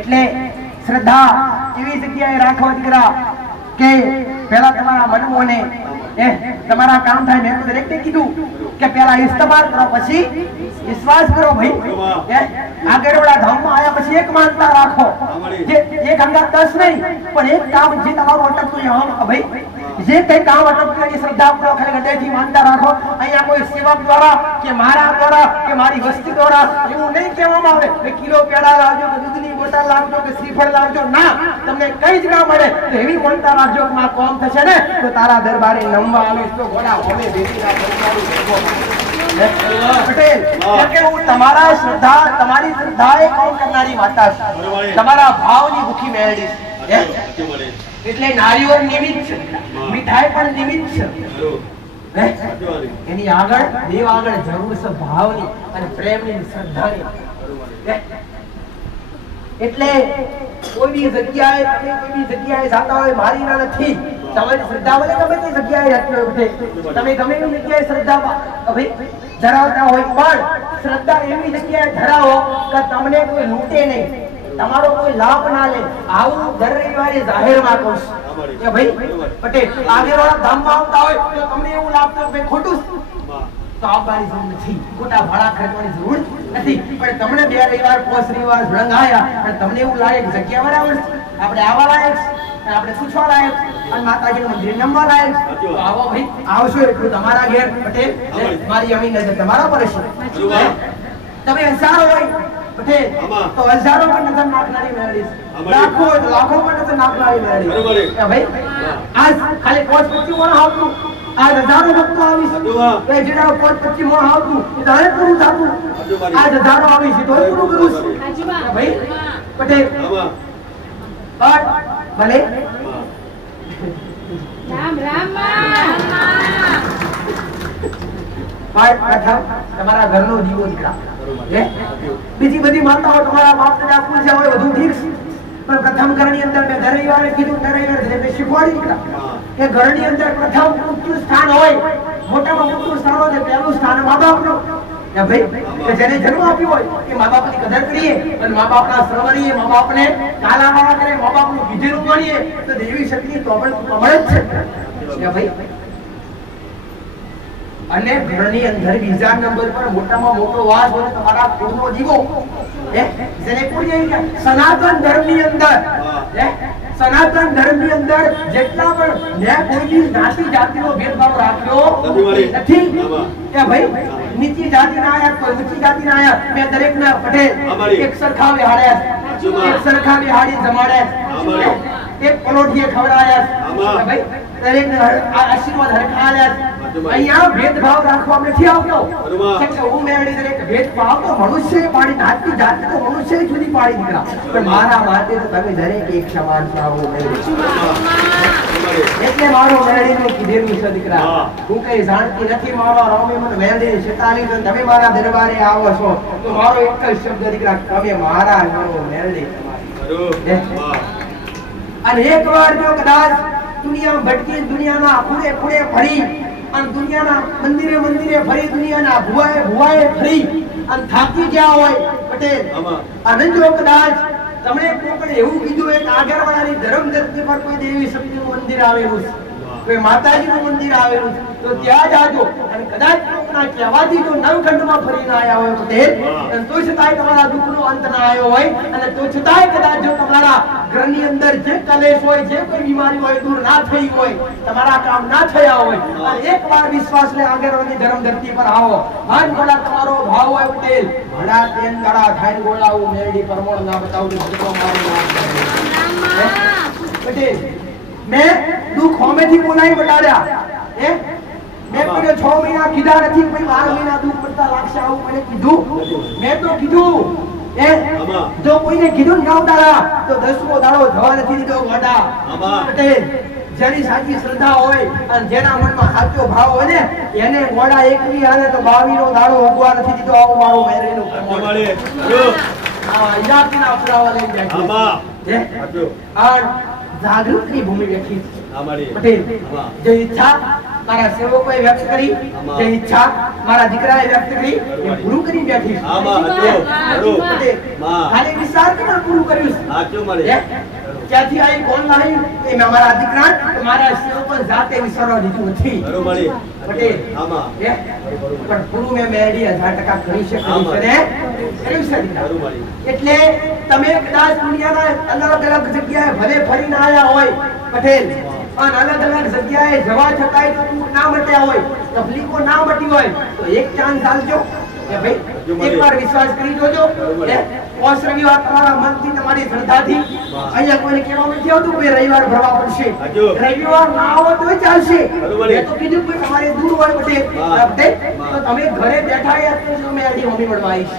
એટલે શ્રદ્ધા એવી જગ્યાએ રાખો દીકરા કે પહેલા તમારા મનમોને તમારા કામ થાય મેં તો દરેકને કીધું કે પહેલા ઇસ્તમાલ કરો પછી વિશ્વાસ કરો ભાઈ આગળ ઓલા ધામમાં આયા પછી એક માનતા રાખો જે એક અંગા 10 નહીં પણ એક કામ જે તમારું અટકતું હોય ભાઈ જે કઈ કામ અટકતું એની શ્રદ્ધા પૂરો ખાલી હૃદયથી માનતા રાખો અહીંયા કોઈ સેવક દ્વારા કે મારા દ્વારા કે મારી વસ્તી દ્વારા એવું નહીં કહેવામાં આવે કે કિલો પેડા લાવજો કે દૂધની બોટલ લાવજો કે શ્રીફળ લાવજો ના તમને કઈ જ ના મળે તો એવી માનતા રાખજો કે મારા કામ થશે ને તો તારા દરબારે નમવા આવીશ તો ઘોડા હોમે બેસી પટેલ કે હું તમારા શ્રદ્ધા તમારી શ્રદ્ધાએ કામ કરનારી માતા છું તમારા ભાવની ભૂખી મેળવી એટલે નારીઓ નિમિત્ત છે મીઠાઈ પણ નિમિત્ત છે એની આગળ દેવ આગળ જરૂર છે ભાવની અને પ્રેમની શ્રદ્ધાની એટલે કોઈ બી જગ્યાએ તમે કોઈ બી જગ્યાએ જાતા હોય મારી ના નથી તમારી શ્રદ્ધા વડે ગમે તે જગ્યાએ રહેતી હોય તમે ગમે તે જગ્યાએ શ્રદ્ધા ભાઈ ધરાવતા હોય પણ શ્રદ્ધા એવી જગ્યાએ ધરાવો કે તમને કોઈ લૂંટે નહીં તમારો કોઈ લાભ ના લે આવું દર રવિવારે જાહેરમાં કહું કે ભાઈ પટેલ આગેવાળા ધામમાં આવતા હોય તો તમને એવું લાગતું ભાઈ ખોટું તો આવવાની જરૂર નથી ખોટા ભાડા ખર્ચવાની જરૂર નથી પણ તમને બે રવિવાર પોસ રવિવાર ભળંગાયા અને તમને એવું લાગે કે જગ્યા બરાબર આપણે આવા લાયક અને આપણે પૂછવા લાયક અને માતાજીનું મંદિર નમવા લાયક તો આવો ભાઈ આવશો એટલું તમારા ઘેર પટેલ મારી અમી નજર તમારા પર છે તમે હજારો હોય પટેલ તો હજારો પણ નજર નાખનારી મેળવીશ લાખો પણ નજર નાખનારી મેળવીશ ભાઈ આજ ખાલી 5-25 વર્ષ આવતું આજ હજારો ભક્તો આવીશ એ જેડા 5-25 મોહ આવતું એ તો પૂરું થાતું આજ હજારો આવીશ તો પૂરું કરું ભાઈ પટેલ પણ ભલે રામ રામ તમારા ઘરનો જીવો દીકરા બીજી બધી માતાઓ તમારા બાપ દાદા પૂછ્યા હોય બધું ઠીક છે પણ પ્રથમ ઘરની અંદર મેં દર રવિવારે કીધું શીખવાડી દીકરા કે ઘરની અંદર પ્રથમ ઊંચું સ્થાન હોય મોટામાં મોટું સ્થાન હોય પહેલું સ્થાન મા બાપનું ભાઈ કે જેને જન્મ આપ્યો હોય એ મા બાપની કદર કરીએ અને મા બાપના શ્રવણીએ મા બાપને કાલા મારા કરે મા બાપનું કીધેલું માનીએ તો દેવી શક્તિ તો મળે જ છે ભાઈ અને ઘરની અંદર બીજા નંબર પર મોટામાં મોટો વાસ હોય તમારા કુળનો જીવો જેને કુળ કે સનાતન ધર્મની અંદર સનાતન ધર્મની અંદર જેટલા પણ મેં કોઈ જ્ઞાતિ જાતિનો ભેદભાવ રાખ્યો નથી કે ભાઈ નીચી જાતિના આયા કોઈ ઊંચી જાતિના આયા મેં દરેકના પટેલ એક સરખા બેહાડ્યા એક સરખા બેહાડી જમાડ્યા એક પલોઠીએ ખવડાયા ભાઈ દરેકને આશીર્વાદ હરખાયા અહીંયા ભેદભાવ રાખવા નથી આવતો કે હું મેળવી દરેક ભેદભાવ તો મનુષ્ય પાડી નાતી જાતિ તો મનુષ્ય જુદી પાડી દીકરા પણ મારા માટે તો તમે દરેક એક સમાન છો એટલે મારો મેળવીને કીધેલું છે દીકરા હું કઈ જાણતી નથી મારો રામે મને મેળવીને શેતાલી તો તમે મારા દરબારે આવો છો તો મારો એક જ શબ્દ દીકરા તમે મારા મારો મેળવી અને એકવાર જો કદાચ દુનિયા ભટકી દુનિયાના ખૂણે ખૂણે ફરી અને દુનિયાના મંદિરે મંદિરે ફરી દુનિયાના ભુવાએ ફરી અને થાકી ગયા હોય પટેલ અને જો કદાચ તમને કોઈને એવું કીધું એક આગળવાળાની ધર્મ ધરતી પર કોઈ દેવી શક્તિનું મંદિર આવેલું છે કોઈ માતાજીનું મંદિર આવેલું છે તો ત્યાં જાજો અને કદાચ કોકના કહેવાથી જો નવખંડમાં ફરીને આવ્યા હોય પટેલ અને તો છતાંય તમારા દુઃખનો અંત ના આવ્યો હોય અને તો છતાંય કદાચ જો તમારા ઘરની અંદર જે કલેશ હોય જે કોઈ બીમારી હોય દૂર ના થઈ હોય તમારા કામ ના થયા હોય અને એકવાર વિશ્વાસ લે આગળની ધર્મ ધરતી પર આવો મન ગોળા તમારો ભાવ હોય પટેલ ભડા તેન ગળા ખાઈ ગોળાવું મેરડી પરમોળ ના બતાવું ભગતો મારું પટેલ મેં દુઃખ હોમેથી બોલાઈ બતાડ્યા મેં કોઈ 6 મહિના કીધા નથી કોઈ 12 મહિના દુઃખ પડતા લાગશે આવું મને કીધું મેં તો કીધું જો કોઈને કીધું ને ગાવ દાડા તો 10મો દાડો જવા નથી દીધો મોટા પટેલ જેની સાચી શ્રદ્ધા હોય અને જેના મનમાં સાચો ભાવ હોય ને એને મોડા એકવી આને તો 22નો દાડો ઉગવા નથી દીધો. આવું મારું મેરેનું ઇલાકીના પુરાવા લઈને બેઠી આ જાગૃતિની ભૂમિ બેઠી પટેલ. જે ઈચ્છા મારા સેવકોએ વ્યક્ત કરી, જે ઈચ્છા મારા દીકરાએ વ્યક્ત કરી એ પૂરું કરી બેઠી પટેલ. ખાલી વિચાર કરવા પૂરું કર્યું. ક્યાંથી આવી કોણ લાવી એ મારા દીકરા મારા સેવકો જાતે વિચારવા દીધું નથી પટેલ. પણ પૂરું મેં મેળી 1000% કરી છે ને. એટલે તમે કદાચ દુનિયાના અલગ અલગ જગ્યાએ ભલે ફરીને આવ્યા હોય પટેલ, પણ અલગ અલગ જગ્યાએ જવા છતાંય ના મટ્યા હોય, તકલીફો ના મટી હોય તો એક ચાન્સ આલજો કે ભાઈ એકવાર વિશ્વાસ કરી જોજો. પોષ રવિવાર તમારા મનથી તમારી શ્રદ્ધાથી અહીંયા કોઈને કહેવા નથી આવતું કે રવિવાર ભરવા પડશે, રવિવાર ના આવો તો ચાલશે. એ તો કીધું કે તમારે દૂર હોય પટેલ તો તમે ઘરે બેઠા યાર મેં આજે મમ્મી મળવા આવીશ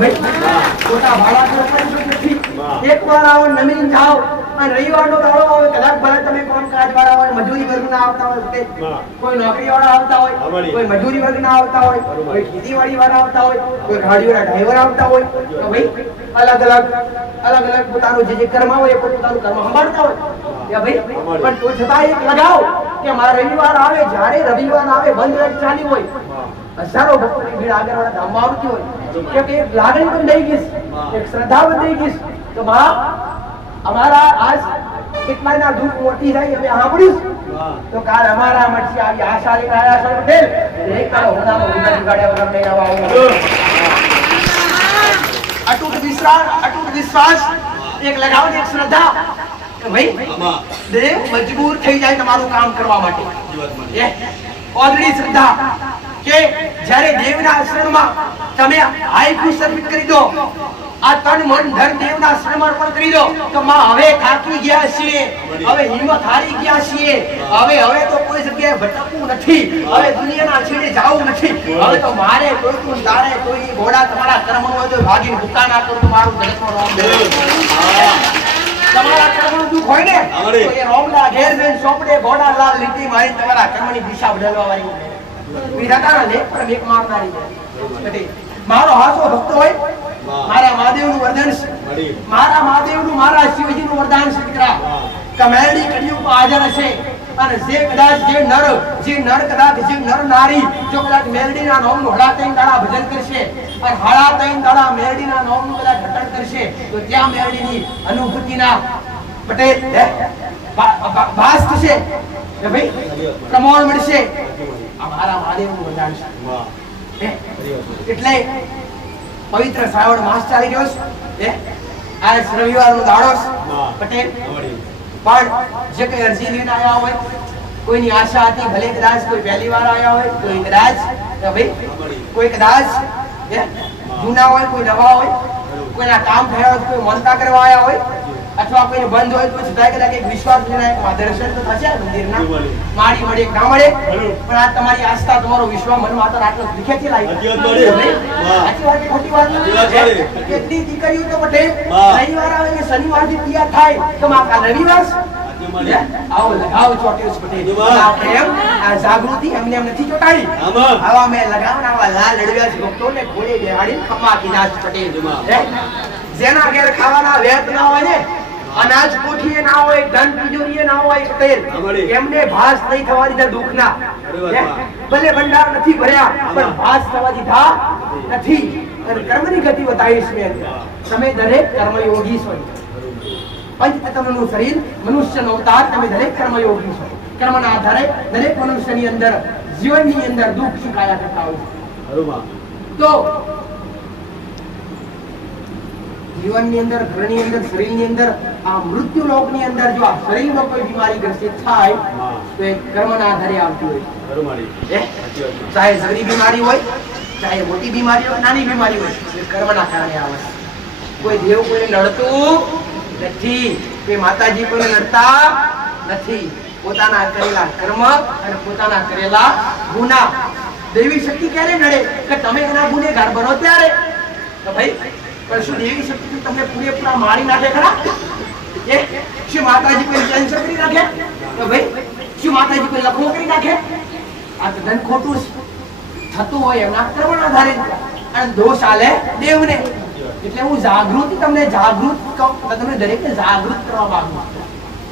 ભાઈ ખોટા ભાડા કરવાની નથી. એકવાર આવો નમીન જાઓ અને રવિવારનો દાડો આવે કદાચ ભલે તમે કામકાજ વાળા હોય, મજૂરી વર્ગના આવતા હોય, કોઈ નોકરી વાળા આવતા હોય, કોઈ મજૂરી વર્ગના આવતા હોય, કોઈ ખેતીવાડી વાળા આવતા હોય, કોઈ ગાડીવાળા ડ્રાઈવર આવતા હોય તો ભાઈ અલગ અલગ પોતાનું જે કર્મ હોય એ પોતાનું કર્મ સંભાળતા હોય ભાઈ. પણ તો છતાં એક લગાવ કે મારા રવિવાર આવે, જ્યારે રવિવાર આવે બંધ ચાલી હોય હજારો ભક્તોની ભીડ આગળવાળા ધામમાં આવતી હોય કે એક લાગણી પણ થઈ ગઈ, એક શ્રદ્ધા પણ થઈ ગઈ. તો અમારા આજ કેટલાના દુઃખ મોટી જાય અમે સાંભળ્યું તો કાલ અમારા મરસી આવી આશા લઈને આવ્યા છે પટેલ. એક કાળ હોનાનો વિધાન ગાડ્યા વગર નહીં આવવા. અટૂટ વિશ્વાસ, એક લગાવની એક શ્રદ્ધા કે ભાઈ દેવ મજબૂર થઈ જાય તમારું કામ કરવા માટે. ઓલરેડી શ્રદ્ધા કે જ્યારે દેવના આશ્રમમાં તમે આઈક્યુ સબમિટ કરી દો, આ તન મન ધન દેવના સમર્પણ કરી દો તો માં હવે થાકી ગયા છીએ, હવે હિંમત હારી ગયા છીએ, હવે તો કોઈ જગ્યાએ ભટકવું નથી, હવે દુનિયાના છેડે જાવું નથી, હવે તો મારે કોઈ દાડે કોઈ ઘોડા તમારા કર્મનો હોય તો ભાગીને ભૂકા ના કરું તો મારું જગતનો રોમ દે. તમારા કર્મનું દુઃખ હોય ને તો એ રોમલા ઘેર જઈને સોપડે ઘોડા લાલ લીટી મારી તમારા કર્મની દિશા બદલવા વાળી વિધાતાના લેખ પર મેક મારનારી. મારો હાસો ભક્ત હોય, મારા મહાદેવનું વરદાન છે, મારા મહાદેવનું મારા શિવજીનું વરદાન છે દીકરા કમેડી કડિયુગ હાજર હશે. અને જે કદાચ જે નર કદાચ જે નર નારી જો કદાચ મેલડીના નામનું હળા તૈન દાડા ભજન કરશે અને હળા તૈન દાડા મેલડીના નામનું કદાચ ઘટન કરશે તો ત્યાં મેલડીની અનુભૂતિના પટેલ ભાસ થશે કે ભાઈ પ્રમાણ મળશે. આ મારા મહાદેવનું વરદાન છે. એટલે પવિત્ર શ્રાવણ માસ ચાલી રહ્યો છે. આજ રવિવારનો દાડો પટેલ. પણ જે કઈ અરજી લઈને આવ્યા હોય, કોઈની આશા હતી, ભલે કદાચ કોઈ પહેલી વાર આવ્યા હોય, કોઈ કદાચ ભાઈ કોઈ કદાચ જૂના હોય, કોઈ નવા હોય, કોઈના કામ થયા હોય, કોઈ માનતા કરવા આવ્યા હોય અથવા કોઈને બંધ હોય તો છતાંય કદાચ એક વિશ્વાસ લઈને દર્શન તો થશે મંદિરના. મારી મળે ના મળે પણ આ તમારી આસ્થા, તમારો વિશ્વાસ મન માત્ર આટલો દીખેથી લાવી સાચી વાત ખોટી વાત કેટલી દીકરીઓ તો પટેલ રવિવાર આવે ને શનિવારથી તૈયાર થાય તો આ રવિવાર આવો લગાવ ચોટ્યો છે પટેલ. આ પ્રેમ, આ જાગૃતિ એમને એમ નથી ચોટાડી, આવા મેં લગાવના આવા લાલ લડવ્યા છે ભક્તોને ઘોડે બેહાડી ખમ્મા કીધા છે પટેલ. જેના ઘેર ખાવાના વેત ના હોય ને, અનાજ કોઠીએ ના હોય, ધન તિજોરીએ ના હોય પટેલ, એમને ભાસ નહીં થવા દીધા દુઃખના. ભલે ભંડાર નથી ભર્યા પણ ભાસ થવા દીધા નથી. અને કર્મની ગતિ બતાવીશ મેં. તમે દરેક કર્મયોગી છો. પંચતત્વનું શરીર, મનુષ્યનો અવતાર, તમે દરેક કર્મયોગી છો. કર્મના આધારે દરેક મનુષ્યની અંદર જીવનની અંદર દુઃખ સુખાયા કરતા હોય. તો જીવનની અંદર, ઘરની અંદર, શરીરની અંદર, આ મૃત્યુ લોકની અંદર જો આ શરીરમાં કોઈ બીમારી ગ્રસિત થાય તો એ કર્મના આધારે આવતી હોય. ચાહે શરીર બીમારી હોય, ચાહે મોટી બીમારી હોય, નાની બીમારી હોય, એ કર્મના કારણે આવે. કોઈ દેવ કોઈને નડતું નથી, કોઈ માતાજી કોઈને નડતા નથી. પોતાના કરેલા કર્મ અને પોતાના કરેલા ગુના. દેવી શક્તિ ક્યારે નડે કે તમે એના ગુનેગાર બનો ત્યારે. તો ભાઈ પણ શું દેવી શક્તિ તમને પૂરેપૂરા મારી નાખે ખરા? એ શું માતાજી કોઈ કેન્સર કરી નાખે? તો ભાઈ શું માતાજી કોઈ લખવો કરી નાખે? આ તદ્દન ખોટું થતું હોય એના કર્મના આધારે અને દોષ આલે દેવને. એટલે હું જાગૃતિ તમને જાગૃત કહું, તમને દરેકને જાગૃત કરવા માંગુ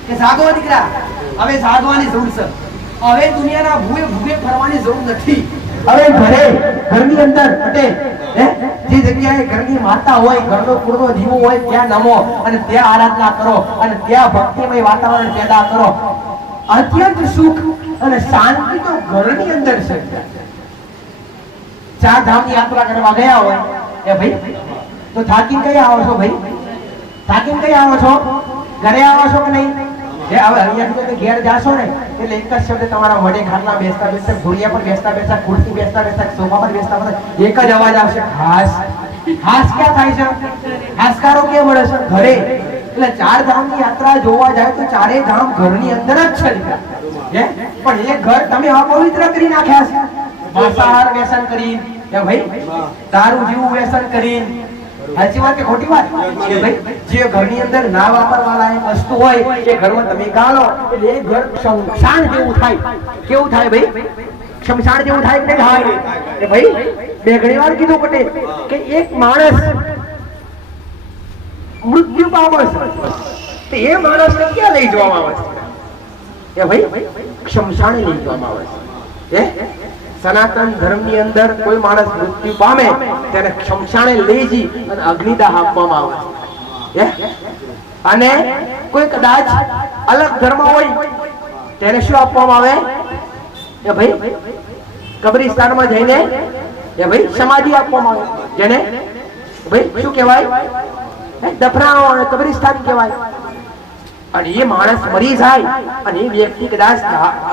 કે જાગો દીકરા, હવે જાગવાની જરૂર છે. હવે દુનિયાના ભૂએ ભૂએ ફરવાની જરૂર નથી. હવે ઘરની અંદર જે જગ્યાએ ઘરની માતા હોય, ઘરનો પૂર્વ દીવો હોય ત્યાં નમો અને ત્યાં આરાધના કરો અને ત્યાં ભક્તિમય વાતાવરણ પેદા કરો. અત્યંત સુખ અને શાંતિ તો ઘરની અંદર છે. ચાર ધામની યાત્રા કરવા ગયા હોય એ ભાઈ તો થાકીને કઈ આવો છો? ભાઈ થાકીને કઈ આવો છો? ઘરે આવો છો કે નહીં? હવે અહીંયા તમે ઘેર જાશો ને એટલે એક જ શબ્દ તમારા વડે ખાટલા બેસતા બેસતા, ઘોડિયા પર બેસતા બેસતા, ખુરશી બેસતા બેસતા, સોફા પર બેસતા બેસતા એક જ અવાજ આવશે, હાસ. હાસ ક્યાં થાય છે? હાસકારો ક્યાં મળે છે? ઘરે. એટલે ચાર ધામની યાત્રા જોવા જાય તો ચારે ધામ ઘરની અંદર જ છે. પણ એ ઘર તમે અપવિત્ર કરી નાખ્યા છે. માંસાહાર વ્યસન કરી, ભાઈ દારૂ જેવું વ્યસન કરી. સાચી વાત કે ખોટી વાત? ભાઈ જે ઘરની અંદર ના વાપરવા લાયક વસ્તુ હોય એ ઘરમાં તમે ગાળો એટલે એ ઘર શમશાન જેવું થાય. કેવું થાય ભાઈ? શમશાન જેવું થાય કે થાય? એ ભાઈ બે ઘણી વાર કીધું પટેલ કે એક માણસ મૃત્યુ પામે છે તો એ માણસને ક્યાં લઈ જવામાં આવે છે? એ ભાઈ શમશાને લઈ જવામાં આવે છે. સનાતન ધર્મની અંદર કોઈ માણસ મૃત્યુ પામે ત્યારે શમશાને લઈ જઈ અને અગ્નિદાહ આપવામાં આવે છે. અને કોઈ કદાચ અલગ ધર્મ હોય ત્યારે શું આપવામાં આવે? એ ભાઈ કબ્રિસ્તાનમાં જઈને એ ભાઈ સમાધિ આપવામાં આવે, જેને ભાઈ શું કહેવાય? દફનાવાનો કબ્રિસ્તાન કહેવાય. અને એ માણસ મરી જાય અને એ વ્યક્તિ કદાચ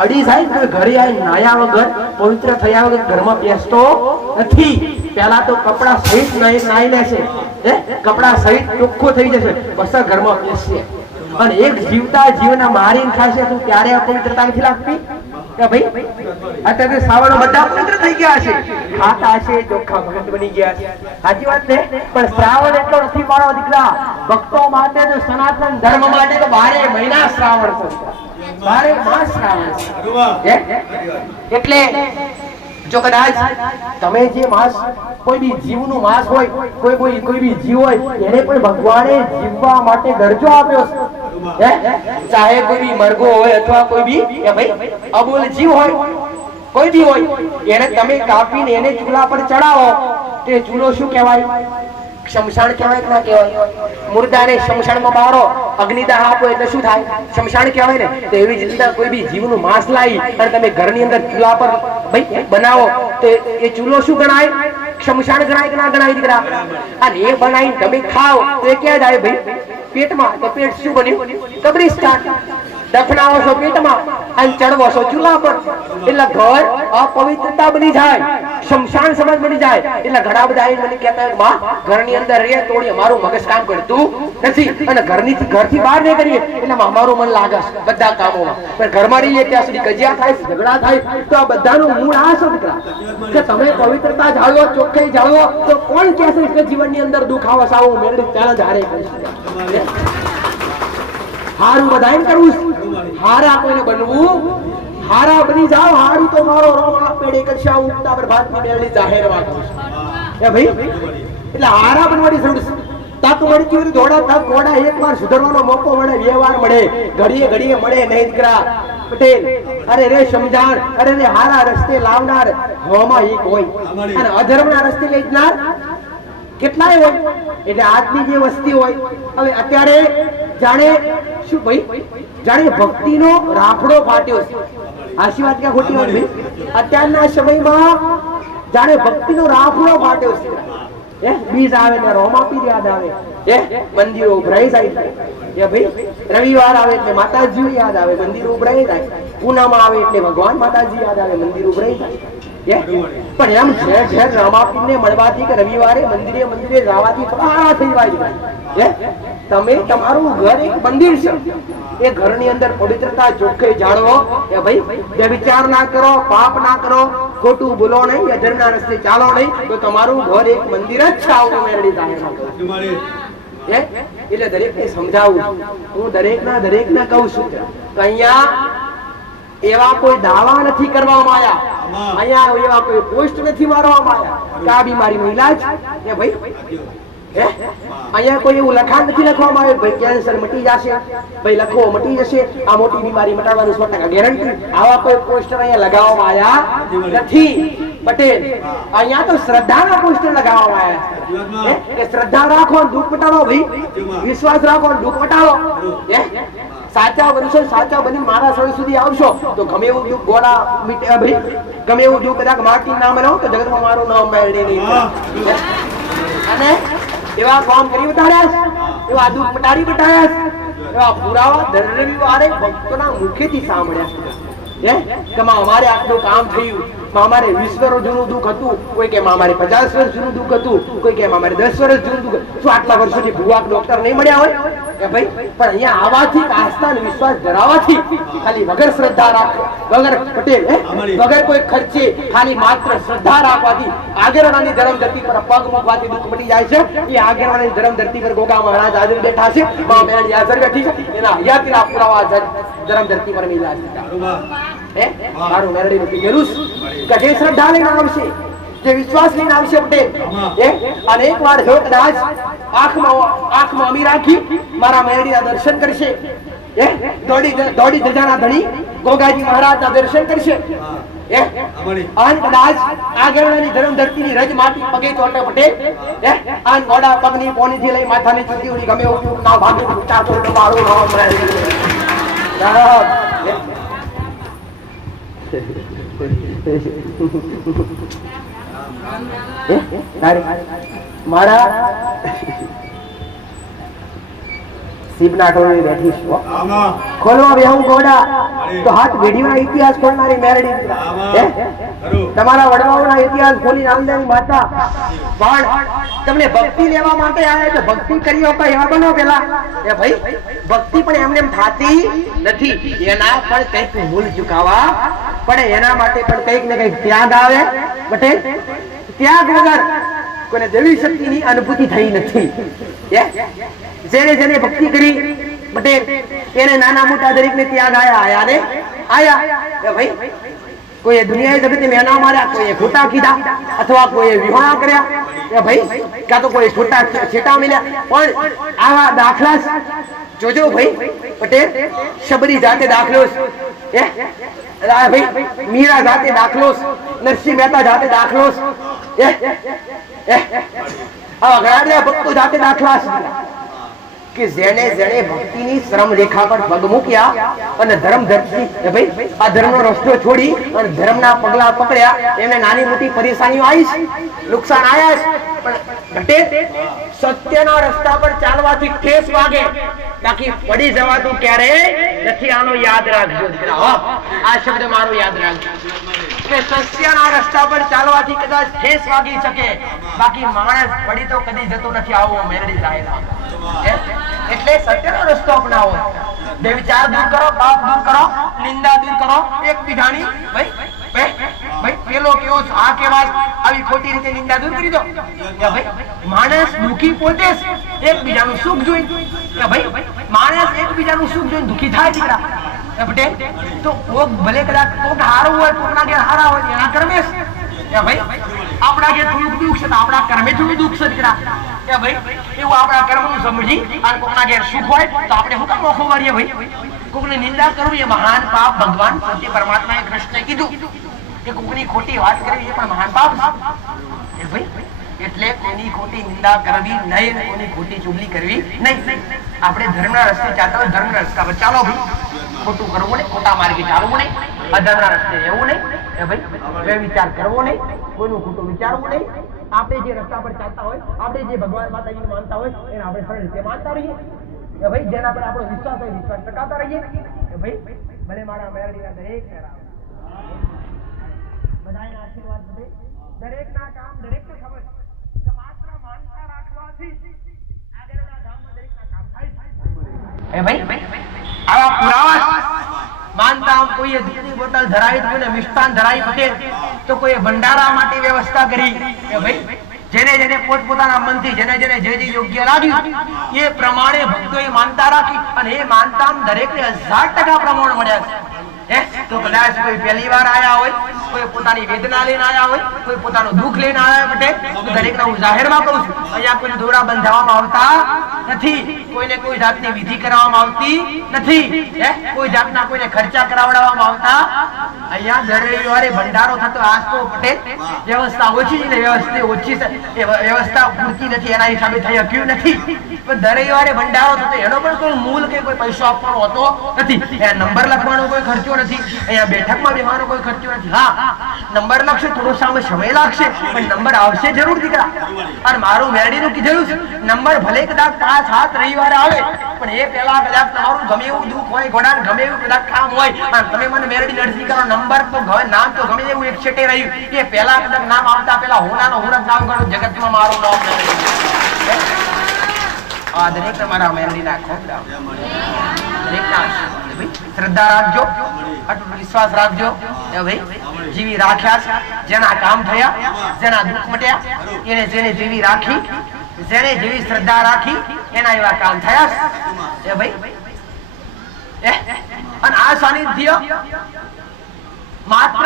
અડી જાય તો ઘરે આવી નાયા વગર, પવિત્ર થયા વગર ઘરમાં બેસતો નથી. પહેલા તો કપડા સહિત નાઈ લેશે, કપડા સહિત ચોખ્ખો થઈ જશે, પછી ઘરમાં બેસશે. અને એક જીવતા જીવના મારીને ખાશે તો ત્યારે અપવિત્રતા નથી લાગતી કે ભાઈ? અત્યારે સાવરણો બધા પવિત્ર થઈ ગયા છે, ખાતા છે, ચોખ્ખા ભગત બની ગયા છે. સાચી વાત છે. પણ શ્રાવણ એટલો નથી મારો દીકરા. ભક્તો માટે તો સનાતન ધર્મ માટે તો 12 મહિના શ્રાવણ છે, 12 માસ શ્રાવણ છે. એટલે જો કદાચ તમે જે માસ, કોઈ બી જીવનું માસ હોય, કોઈ બી જીવ હોય એને પણ ભગવાને જીવવા માટે દરજ્જો આપ્યો છે. ચાહે કોઈ બી મરઘો હોય અથવા કોઈ બી ભાઈ અબોલ જીવ હોય, કોઈ બી હોય, એને તમે કાપીને એને ચૂલા પર ચડાવો તે ચૂલો શું કહેવાય? શમશાન કહેવાય કે ના કહેવાય? મુર્દાને શમશાનમાં બારો, અગ્નિદાહ આપો એટલે શું થાય? શમશાન કહેવાય ને. તો એવી જ રીતે કોઈ બી જીવનું માંસ લાવી અને તમે ઘરની અંદર ચૂલા પર ભાઈ બનાવો તો એ ચૂલો શું ગણાય? શમશાન ગણાય કે ના ગણાય દીકરા? અને એ બનાવીને તમે ખાઓ તો એ ક્યાં જાય ભાઈ? પેટમાં. તો પેટ શું બન્યું? કબ્રિસ્તાન. દફનાવો છો પેટમાં અને ચડવો છો ચૂલા પર, એટલે ઘર અપવિત્રતા બની જાય, શમશાન સમાજ બની જાય. એટલે ઘણા બધા મને કહેતા માં ઘરની અંદર રે તોડી અમારું મગજ કામ કરતું નથી અને ઘરથી બહાર નહીં કરીએ એટલે અમારું મન લાગે બધા કામોમાં. પણ ઘરમાં રહીએ ત્યાં સુધી કજિયા થાય, ઝઘડા થાય. તો આ બધાનું મૂળ આ છે દીકરા કે તમે પવિત્રતા જાળવો, ચોખ્ખાઈ જાળવો તો કોણ કહેશે કે જીવનની અંદર દુખાવો સાવું મેળવી ચેલેન્જ હારે કરી હારું બધાને કરવું, હારા કોઈને બનવું, હારા બની જાવ. હારું તો મારો રોમા પેડે કક્ષા ઉગતા પર ભાતની મેળવી જાહેર વાત એ ભાઈ. એટલે હારા બનવાની જરૂર છે. તક મળતી હોય દોડા તક દોડા, એકવાર સુધરવાનો મોકો મળે, વ્યવહાર મળે, ઘડીએ મળે નહીં દીકરા પટેલ. અરે રે સમજાણ, અરે રે હારા રસ્તે લાવનાર હોમાં એક હોય અને અધર્મના રસ્તે લઈ જનાર કેટલાય હોય. એટલે આજની જે વસ્તી હોય હવે અત્યારે જાણે શું ભાઈ, જાણે ભક્તિનો રાફડો ફાટ્યો છે. આશી વાત ક્યાં ખોટી હોય ભાઈ? અત્યારના સમયમાં જાણે ભક્તિનો રાફડો ફાટ્યો છે. બીજ આવે ને રોમાપીર યાદ આવે, મંદિરો ઉભરાઈ જાય. ભાઈ રવિવાર આવે એટલે માતાજી યાદ આવે, મંદિરો ઉભરાઈ જાય. પૂનમ આવે એટલે ભગવાન માતાજી યાદ આવે, મંદિર ઉભરાઈ જાય. પણ એમ ઝેર રામાપીરને મળવાથી કે રવિવારે મંદિરે જવાથી ફળા થઈ જાય. તમે તમારું ઘર એક મંદિર છે, એ ઘરની અંદર પવિત્રતા ચોખ્ખાઈ જાળવો એ ભાઈ વ્યભિચાર ના કરો, પાપ ના કરો, ખોટું બોલો નહીં, અધર્મના રસ્તે ચાલો નહીં, તો તમારું ઘર એક મંદિર જ છે. આવું મેરડી જાહેર એટલે દરેકને સમજાવું, હું દરેકને કહું છું કે અહીંયા એવા કોઈ દાવા નથી કરવામાં આવ્યા, અહીંયા એવા કોઈ પોસ્ટ નથી મારવામાં આવ્યા કે આ બીમારીનો ઈલાજ એ ભાઈ અહીંયા કોઈ એવું લખાણ નથી લખવામાં આવ્યું ભાઈ કેન્સર મટી જશે, ભાઈ લખવો મટી જશે, આ મોટી બીમારી મટાડવાની 100% ગેરંટી. આવા કોઈ પોસ્ટર અહીંયા લગાવવામાં આવ્યા નથી પટેલ. અહીંયા તો શ્રદ્ધાના પોસ્ટર લગાવવામાં આવ્યા કે શ્રદ્ધા રાખો ને દુઃખ મટાડો, ભાઈ વિશ્વાસ રાખો ને દુઃખ મટાડો. સાચા બનશો, સાચા બની મારા સર સુધી આવશો તો ગમે એવું દુઃખ ગોળા મીટે, ભાઈ ગમે એવું દુઃખ કદાચ માટી ના મળે તો જગતમાં મારું નામ મેળવી નહીં. અને એવા કામ કરી બતાડ્યા, એવા દુઃખ મટાડી બતાડ્યા, એવા પુરાવા દર રવિવારે ભક્તોના મુખેથી સાંભળ્યા કે અમારે આટલું કામ થયું, અમારે 20 વર્ષ જૂનું દુઃખ હતું, કોઈ કે અમારે 50 વર્ષ જૂનું દુઃખ હતું, કોઈ કે અમારે 10 વર્ષ જૂનું દુઃખ. શું આટલા વર્ષોથી ભૂવા ડોક્ટર નહીં મળ્યા હોય કે ભાઈ? પણ અહીંયા આવાથી આસ્થા અને વિશ્વાસ ધરાવવાથી ખાલી વગર શ્રદ્ધા રાખો, વગર પટેલ વગર કોઈ ખર્ચે ખાલી માત્ર શ્રદ્ધા રાખવાથી આગેવાનની ધર્મ ધરતી પર પગ મૂકવાથી દુઃખ મટી જાય છે. એ આગેવાનની ધર્મ ધરતી પર ગોગા મહારાજ હાજર બેઠા છે, મા મેરડી હાજર બેઠી છે, એના હયાતીના પુરાવા ધર્મ ધરતી પર મિલ્યા છે. મારું મેરડી નું કીધેલું કે જે શ્રદ્ધા લઈને આવશે, જે વિશ્વાસ લઈને આવશે પટેલ, અને એકવાર જો કદાચ આંખમાં અમી રાખી મારા મેરડીના દર્શન કરશે, દોડી ધજાના ધણી ગોગાજી મહારાજના દર્શન કરશે, અને કદાચ આગળની ધર્મ ધરતીની રજ માટી પગે ચોટે પટેલ, આ ગોડા પગની પોનીથી લઈ માથાની ચૂંટી ઉડી ગમે એવું ના ભાગે ઉઠા તો મારું નામ મેરડી. મારા સીબના ટોળી બેઠી છું, ખોલવા બેહું ગોડા તો હાથ વેડીઓના ઇતિહાસ ખોલનારી મેરડી, તમારા વડવાઓના ઇતિહાસ ખોલી નામદેવી માતા. પણ તમને ભક્તિ લેવા માટે આવે તો ભક્તિ કરી શકો એવા બનો પેલા એ ભાઈ. ભક્તિ પણ એમને એમ થાતી નથી, એના પણ કંઈક મૂળ ચૂકવવા પડે, એના માટે પણ કંઈક ને કંઈક ત્યાગ આવે પટેલ. ત્યાગ વગર કોઈને દેવી શક્તિની અનુભૂતિ થઈ નથી. જેને ભક્તિ કરી પટેલ એને નાના મોટા દરેકને ત્યાગ આયા ભાઈ. કોઈએ દુનિયાએ જગતે મેના માર્યા, કોઈએ ખોટા કીધા, અથવા કોઈએ વિવાહ કર્યા એ ભાઈ, કાં તો કોઈ છોટા છેટા મળ્યા. પણ આવા દાખલા જોજો ભાઈ પટેલ. શબરી જાતે દાખલો, ભાઈ મીરા જાતે દાખલો, નરસિંહ મહેતા જાતે દાખલો, આવા ઘણા ભક્તો જાતે દાખલા કે જેને ભક્તિની શ્રમ રેખા પર પગ મૂક્યા અને ધર્મ ધરતી ભાઈ આ ધર્મનો રસ્તો છોડી અને ધર્મના પગલા પકડ્યા, એમને નાની મોટી પરેશાનીઓ આવી છે, નુકસાન આવ્યા છે, પણ સત્યના રસ્તા પર ચાલવાથી ઠેસ વાગે, બાકી પડી જવાતું ક્યારે નથી. આનો યાદ રાખજો, આ શબ્દ મારો યાદ રાખજો કે સત્યના રસ્તા પર ચાલવાથી કદાચ ઠેસ વાગી શકે, બાકી માણસ પડી તો કદી જતો નથી. આવો મેરડી સાહેબ. એટલે સત્યનો રસ્તો અપનાવો, બે વિચાર દૂર કરો, પાપ દૂર કરો, નિંદા દૂર કરો, એકબીજાની ભાઈ પેલો કેવો આ કેવાય આવી ખોટી રીતે નિંદા દૂર કરી દો. ભાઈ માણસ દુખી પોતે એકબીજાનું સુખ જોઈ, ભાઈ માણસ એકબીજાનું સુખ જોઈને દુખી થાય દીકરા પટેલ. તો કોક ભલે કદાચ કોક હારું હોય, કોકના ઘેર હારા હોય, એના કર્મે ભાઈ આપણા ઘેર થોડુંક દુઃખ છે તો આપણા કર્મે થોડું દુઃખ છે દીકરા. ભાઈ એવું આપણા કર્મનું સમજી અને કોકના ઘેર સુખ હોય તો આપણે શું કામ મોખો વાળીએ ભાઈ? કોકની નિંદા કરવી એ મહાન પાપ. ભગવાન પોતે પરમાત્માએ કૃષ્ણએ કીધું કે કોકની ખોટી વાત કરવી એ પણ મહાન પાપ છે ભાઈ. એટલે કોની ખોટી નિંદા કરવી નહીં, કોની ખોટી ચુગલી કરવી નહીં. આપણે ધર્મના રસ્તે ચાલતા હોય, ધર્મના રસ્તા પર ચાલો ભાઈ. ખોટું કરવું નહીં, ખોટા માર્ગે ચાલવું નહીં, અધર્મના રસ્તે રહેવું નહીં, ભાઈ બે વિચાર કરવો નહીં, કોઈનું ખોટું વિચારવું નહીં. આપણે જે રસ્તા પર ચાલતા હોય, આપણે જે ભગવાન માતાજીને માનતા હોય એને આપણે સરળ રીતે માનતા રહીએ ભાઈ. જેના પર આપણો વિશ્વાસ હોય વિશ્વાસ ટકાવતા રહીએ ભાઈ. ભલે મારા મેરડીના દરેક બધાના આશીર્વાદ બધે દરેકના કામ દરેકને ખબર કે માત્ર માનતા રાખવાથી આગળના ધામમાં દરેકના કામ થાય ભાઈ. આવા પુરાવા માનતા આમ કોઈએ દૂધની બોટલ ધરાવી, કોઈને મિષ્ટાન ધરાવી પટેલ, તો કોઈએ ભંડારા માટે વ્યવસ્થા કરી કે ભાઈ જેને જેને પોતપોતાના મનથી જેને જેને જે જે યોગ્ય લાગ્યું એ પ્રમાણે ભક્તોએ માનતા રાખી અને એ માનતા દરેકને 1000% પ્રમાણ મળ્યા છે. તો કદાચ કોઈ પહેલી વાર આયા હોય, કોઈ પોતાની વેદના લઈને આયા હોય, કોઈ પોતાનું દુઃખ લઈને આયા હોય તો દરેકને હું જાહેરમાં કહું છું, અહીંયા કોઈ દોડા બંધાવવામાં આવતા નથી, કોઈને કોઈ જાતની વિધિ કરાવવામાં આવતી નથી, કોઈ જાતના કોઈને ખર્ચા કરાવડાવવામાં આવતા. અહીંયા દર રવિવારે ભંડારો થતો. આજ તો પટેલ વ્યવસ્થા ઓછી છે ને વ્યવસ્થા ઓછી છે, એ વ્યવસ્થા પૂરતી નથી, એના હિસાબે થઈ શક્યું નથી. પણ દર રવિવારે ભંડારો થતો એનો પણ કોઈ મૂલ કે કોઈ પૈસો આપવાનો હોતો નથી. નંબર લખવાનો કોઈ ખર્ચો નથી, અહીંયા બેઠકમાં બેસવાનો કોઈ ખર્ચો નથી. હા, નંબર લખશે, થોડો સમય લાગશે, પણ નંબર આવશે જરૂર દીકરા. અને મારું મેરડીનું કીધેલું છે, નંબર ભલે કદાચ 5-7 રવિવારે આવે, પણ એ પહેલા કદાચ તમારું ગમે એવું દુઃખ હોય, ઘોડાને ગમે એવું કદાચ કામ હોય, અને તમે મને મેરડી નરસિંહ કરો, નંબર તો નામ તો ગમે એવું એક છેટે રહ્યું, એ પહેલા કદાચ નામ આવતા પહેલા હોનાનો હુરત નામ કરો, જગતમાં મારું નામ આ દરેક તમારા મેરડીના ખોપડા દરેકના શ્રદ્ધા રાખજો, અટૂટ વિશ્વાસ રાખજો. ભાઈ જીવી રાખ્યા, જેના કામ થયા, જેના દુઃખ મટ્યા, એને જેને જીવી રાખી, જેને જેવી શ્રદ્ધા રાખી એના એવા કામ થયા. ભાઈ અને આ સાનિધ્ય માત્ર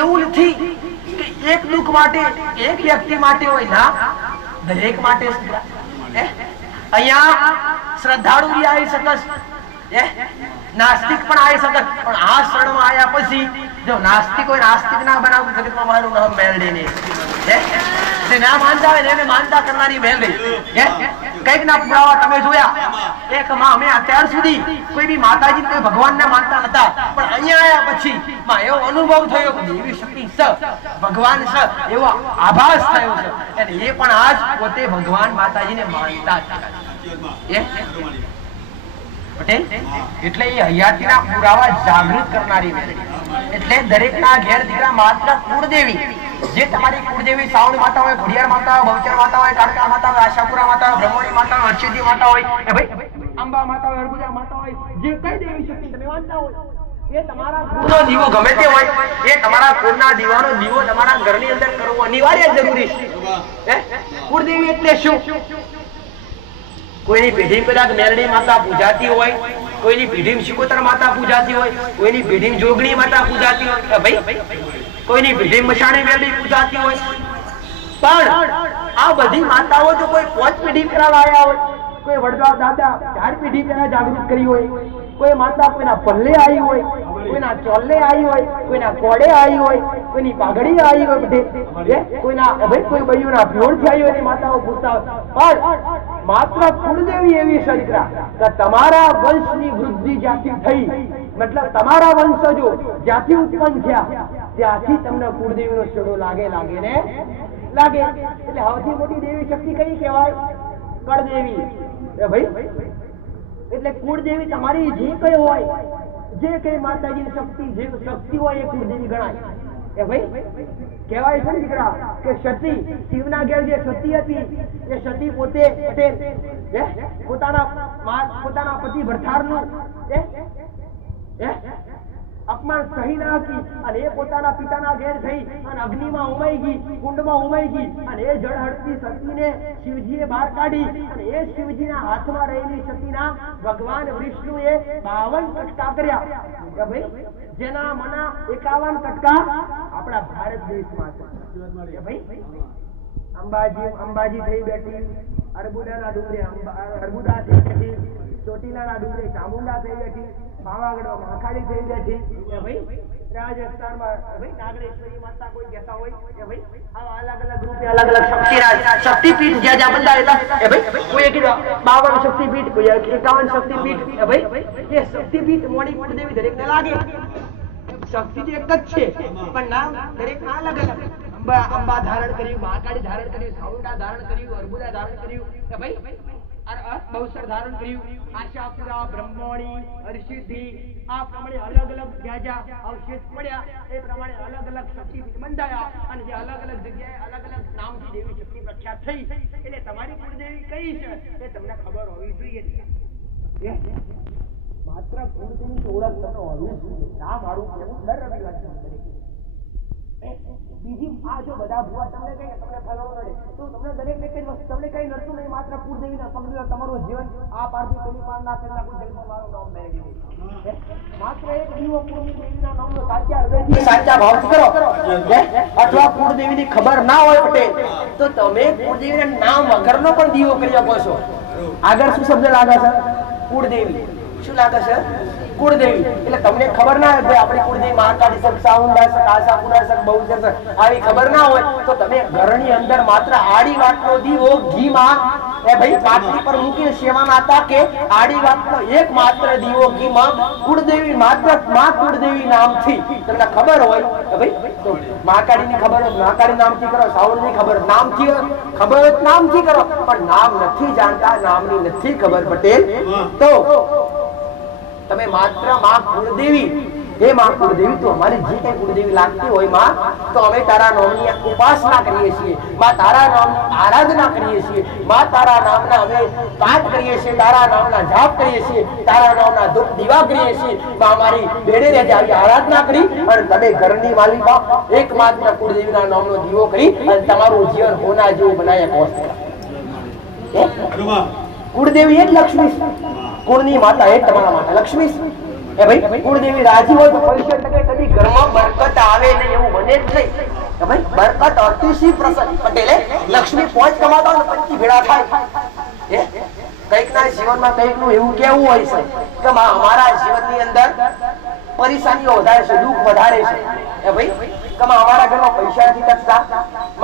એવું નથી કે એક દુઃખ માટે, એક વ્યક્તિ માટે હોય, ના, દરેક માટે. અહીંયા શ્રદ્ધાળુ બી આવી શકસ, નાસ્તિક પણ આવી શકસ, પણ આ ક્ષણમાં આવ્યા પછી જો નાસ્તિક હોય, નાસ્તિક ના બનાવું જગતમાં મારું નામ મેલડી નહીં. જે ના માનતા હોય એને માનતા કરનારી મેલડી. કઈક ના પુરાવા તમે જોયા. એક માં અમે અત્યાર સુધી કોઈ બી માતાજી કોઈ ભગવાનને માનતા નતા, પણ અહીંયા આવ્યા પછી માં એવો અનુભવ થયો કે દેવી શક્તિ છે, ભગવાન છે, એવો આભાસ થયો છે. અને એ પણ આજ પોતે ભગવાન માતાજીને માનતા છે. પટેલ એટલે એ હયાતીના પુરાવા જાગૃત કરનારી મેલડી. એટલે દરેકના ઘેર દીકરા માત્ર કુળદેવી, જે તમારી કુળદેવી સાવણી માતા હોય, ઘોડિયાર માતા હોય, બહુચર માતા હોય, કાળકા માતા હોય, આશાપુરા માતા હોય, બ્રહ્મણી માતા હોય, હર્ષિદી માતા હોય, એ ભાઈ અંબા માતા હોય, અર્બુદા માતા હોય, જે કઈ દેવી શક્તિ તમે માનતા હોય, એ તમારા કુળનો દીવો ગમે તે હોય, એ તમારા કુળના દીવાનો દીવો તમારા ઘરની અંદર કરવો અનિવાર્ય જરૂરી છે. કુળદેવી એટલે શું? કોઈની પેઢી કદાચ મેરડી માતા પૂજાતી હોય, કોઈની પેઢી શિકોતર માતા પૂજાતી હોય, કોઈની પેઢી જોગણી માતા પૂજાતી હોય, ભાઈ કોઈની પેઢી મશાણી મેરડી પૂજાતી હોય. પણ આ બધી માતાઓ જો કોઈ 5 પેઢી પેલા લાયા હોય, કોઈ વડવા દાદા 4 પેઢી પેલા જાગૃત કરી હોય, કોઈ માતા કોઈના પલ્લે આવી હોય, કોઈના ચોલ્લે આવી હોય, કોઈના કોડે આવી હોય, કોઈની પાઘડી આવી હોય, કોઈના ભાઈ કોઈ બૈયુના ભ્યોરથી આવી હોય, માતાઓ પૂછતા હોય. પણ માત્ર કુળદેવી એવી સરિત્રા કે તમારા વંશની વૃદ્ધિ જ્યાંથી થઈ, મતલબ તમારા વંશજો જ્યાંથી ઉત્પન્ન થયા ત્યાંથી તમને કુળદેવીનો છેડો લાગે ને લાગે. એટલે સૌથી મોટી દેવી શક્તિ કઈ કહેવાય? કળદેવી. ભાઈ એટલે કુળદેવી તમારી જે કઈ હોય, જે કઈ માતાજીની શક્તિ, જે શક્તિ હોય એ કુળદેવી ગણાય. એ ભાઈ કહેવાય છે ને દીકરા કે સતી, શિવના ઘેર જે સતી હતી એ સતી પોતે પોતાના પતિ ભરથારનું અપમાન સહી ના હતી અને એ પોતાના પિતાના ઘેર થઈ અને અગ્નિમાં ઉમાઈ ગઈ, કુંડમાં ઉમાઈ ગઈ, અને એ જળહળતી સતીને શિવજીએ બહાર કાઢી. અને એ શિવજીના હાથમાં રહેલી સતીના ભગવાન વિષ્ણુએ 52 કટકા કર્યા. ભાઈ જેના મના 51 કટકા આપણા ભારત દેશમાં છે. ભાઈ અંબાજી થઈ બેઠી, અર્બુદાના ડુંગરે અર્બુદા થઈ બેઠી, ચોટીલાના ડુંગરે ચામુંડા થઈ બેઠી, પાવાગઢમાં મહાકાળી થઈ બેઠી. ભાઈ રાજસ્થાનમાં ભાઈ નાગેશ્વરી માતા કોઈ કહેતા હોય કે ભાઈ આવા અલગ અલગ રૂપે અલગ અલગ શક્તિપીઠ જ્યાં બંધાયેલા. ભાઈ કોઈ 52 શક્તિપીઠ, કોઈ 51 શક્તિપીઠ. ભાઈ એ શક્તિપીઠ મોડી કુળદેવી દરેકને લાગે. શક્તિ તો એક જ છે, પણ નામ દરેક ના અલગ અલગ. અંબા ધારણ કર્યું, મહાકાળી ધારણ કર્યું, ચામુંડા ધારણ કર્યું, અર્બુદા ધારણ કર્યું, ભાઈ બહુસર ધારણ કર્યું, આશાપુરા, બ્રહ્મણી, હર્ષિદી, આ પ્રમાણે અલગ અલગ જ્યાં જ્યાં અવશેષ પડ્યા એ પ્રમાણે અલગ અલગ શક્તિપીઠ બંધાયા. અને જે અલગ અલગ જગ્યાએ અલગ અલગ નામથી દેવી શક્તિ પ્રખ્યાત થઈ. એટલે તમારી કુળદેવી કઈ છે એ તમને ખબર હોવી જોઈએ. માત્ર કુળદેવીની ઓળખ તમને હોવી જોઈએ. ના મારું કેવું દર રવિવાર બીજી આ જો બધા ભૂવા તમને કહે તમને ફલાણું નડે તો તમને દરેક ને કઈ વસ્તુ તમને કઈ નડતું નહીં. માત્ર કુળદેવીના સમજો તમારું જીવન આ પારથી પેલી પાર ના પેલા કોઈ જન્મ મારું નામ મેળવી માત્ર એક દીવો કુળદેવીના નામનો સાચા હૃદયથી સાચા ભાવથી કરો અથવા કુળદેવીની ખબર ના હોય પટેલ તો તમે કુળદેવીના નામ વગરનો પણ દીવો કરી શકો છો. આગળ શું શબ્દ લાગે છે? કુળદેવી. શું લાગે છે? કુળદેવી. એટલે તમને ખબર ના હોય આપણી કુળદેવી મહાકાળી શક, સાઉન્ડા શક, આશાપુરા શક, બહુચર શક આવી ખબર ના હોય તો તમે ઘરની અંદર માત્ર આડી વાટનો દીવો ઘીમાં ભાઈ પાટલી પર મૂકીને સેવાના હતા કે આડી વાટનો એક માત્ર દીવો ઘીમાં કુળદેવી માત્ર માં કુળદેવી નામથી તમને ખબર હોય કે ભાઈ તો મહાકાળીની ખબર હોય મહાકાળી નામથી કરો, સાઉન્ડની ખબર નામથી ખબર હોય નામથી કરો, પણ નામ નથી જાણતા, નામની નથી ખબર પટેલ તો તમે માત્ર માં કુળદેવી હે માં કુળદેવી તો અમારી જે કઈ કુળદેવી લાગતી હોય માં તો અમે તારા નામની ઉપાસના કરીએ છીએ, માં તારા નામની આરાધના કરીએ છીએ, માં તારા નામના અમે પાઠ કરીએ છીએ, તારા નામના જાપ કરીએ છીએ, તારા નામના ધૂપ દીવા કરીએ છીએ. માં અમારી બેડે રહેજે આવી આરાધના કરી અને તમે ઘરની માલિકા એકમાત્ર કુળદેવીના નામનો દીવો કરી અને તમારું જીવન હોના જેવું બનાવ્યા પહોંચે. કુળદેવી એ જ લક્ષ્મી કુળની માતા એ તમારા માતા લક્ષ્મી એ ભાઈ કુળદેવી રાજી હોય તો પૈસા ટકે કદી ઘરમાં બરકત આવે નહીં એવું બને જ નહીં કે ભાઈ બરકત અતિશય પ્રસન્ન પટેલે લક્ષ્મી પોંચ કમાતા હોય 25 ભેળા થાય કઈક ના જીવનમાં કઈક નું એવું કેવું હોય છે કે અમારા જીવનની અંદર પરેશાનીઓ વધારે છે, દુઃખ વધારે છે એ ભાઈ કે અમારા ઘરમાં પૈસા નથી ટકતા,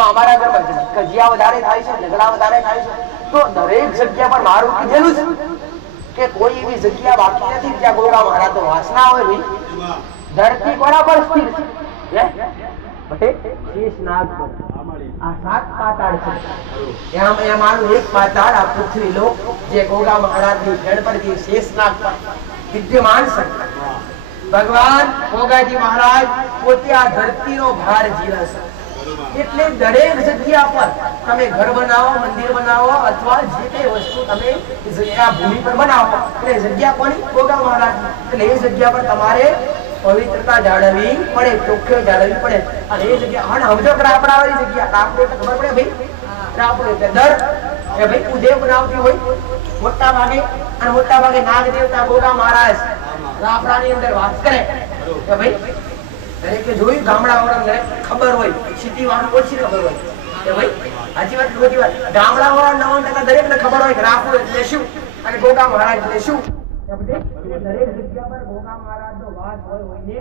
અમારા ઘરમાં કજિયા વધારે થાય છે, ઝઘડા વધારે થાય છે તો દરેક જગ્યા પર મારું કીધેલું છે કે કોઈ એવી જગ્યા બાકી નથી જ્યાં ગોગા મહારાજ તો વાસના હોય ભાઈ. ધરતી કોના પર સ્થિર છે? બટે શેષનાગ પર. આ 7 પાતાળ છે એમાંનું એક પાતાળ આ પૃથ્વી લોક જે ગોગા મહારાજની ગણપતિ શેષનાગ પર વિદ્યમાન છે. ભગવાન ગોગાજી મહારાજ પોતે આ ધરતીનો ભાર જીવે છે એટલે દરેક જગ્યા પર તમે ઘર બનાવો, મંદિર બનાવો અથવા જે કઈ વસ્તુ તમે આ ભૂમિ પર બનાવો એટલે જગ્યા કોની? ગોગા મહારાજ. એટલે એ જગ્યા પર તમારે પવિત્રતા જાળવવી પડે, ચોખ્ખાઈ જાળવવી પડે અને એ જગ્યા અને સમજો રાપડાવાળી જગ્યા રાપડો એટલે ખબર પડે ભાઈ રાપડો એટલે દર એ ભાઈ ઉદેવ બનાવતી હોય મોટા ભાગે અને મોટા ભાગે નાગ દેવતા ગોગા મહારાજ રાપડાની અંદર વાસ કરે કે ભાઈ દરેકે જોયું ગામડાવાળાને ખબર હોય, સિટી વાળાને ઓછી ખબર હોય કે ભાઈ સાચી વાત ખોટી વાત. ગામડાવાળા 90% દરેકને ખબર હોય કે રાપડો એટલે શું અને ગોગા મહારાજ એટલે શું. દરેક જગ્યા પર ગોગા મહારાજનો વાસ હોય ને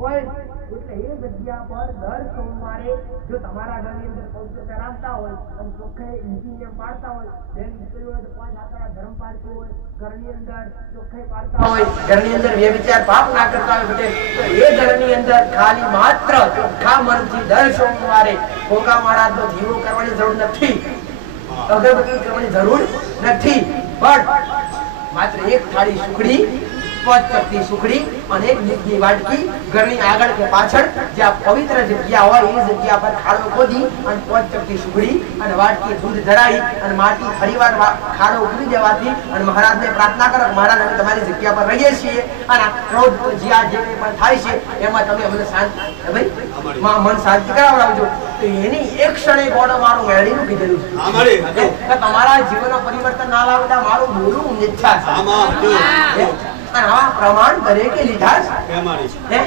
હોય એટલે એ જગ્યા પર દર સોમવારે જો તમારા ઘરની અંદર પવિત્રતા રાખતા હોય અને ચોખ્ખાઈ નીતિ પાડતા હોય, જેમ દીકરી હોય તો 5 આકારા ધર્મ પાડતું હોય, ઘરની અંદર ચોખ્ખાઈ પાડતા હોય, ઘરની અંદર વ્યભિચાર પાપ ના કરતા હોય બેટે તો એ ઘરની અંદર ખાલી માત્ર ચોખ્ખા મનથી દર સોમવારે ગોગા મહારાજનો દીવો કરવાની જરૂર નથી, અગરબત્તી કરવાની જરૂર નથી, પણ માત્ર એક થાળી સુખડી, 5 ચપટી સુખડી અને એક દીપની વાટકી ઘરની આગળ કે પાછળ જ્યાં પવિત્ર જગ્યા હોય એ જગ્યા પર ખાડો ખોદી અને 5 ચપટી સુખડી અને વાટકી દૂધ ધરાવી અને માટી ફરીવાર ખાડો ઉકળી દેવાથી અને મહારાજને પ્રાર્થના કરો મહારાજ અમે તમારી જગ્યા પર રહીએ છીએ અને રોજ જ્યાં જે કંઈ પણ થાય છે એમાં તમે અમને શાંતિ ભાઈ મન શાંતિ કરાવડાવજો. તો એની એક ક્ષણે ગોળો મારું મેળીનું કીધેલું છે કે તમારા જીવનમાં પરિવર્તન ના લાવતા મારું બોલવું મિથ્યા છે અને આ પ્રમાણ દરેકે લીધા છે.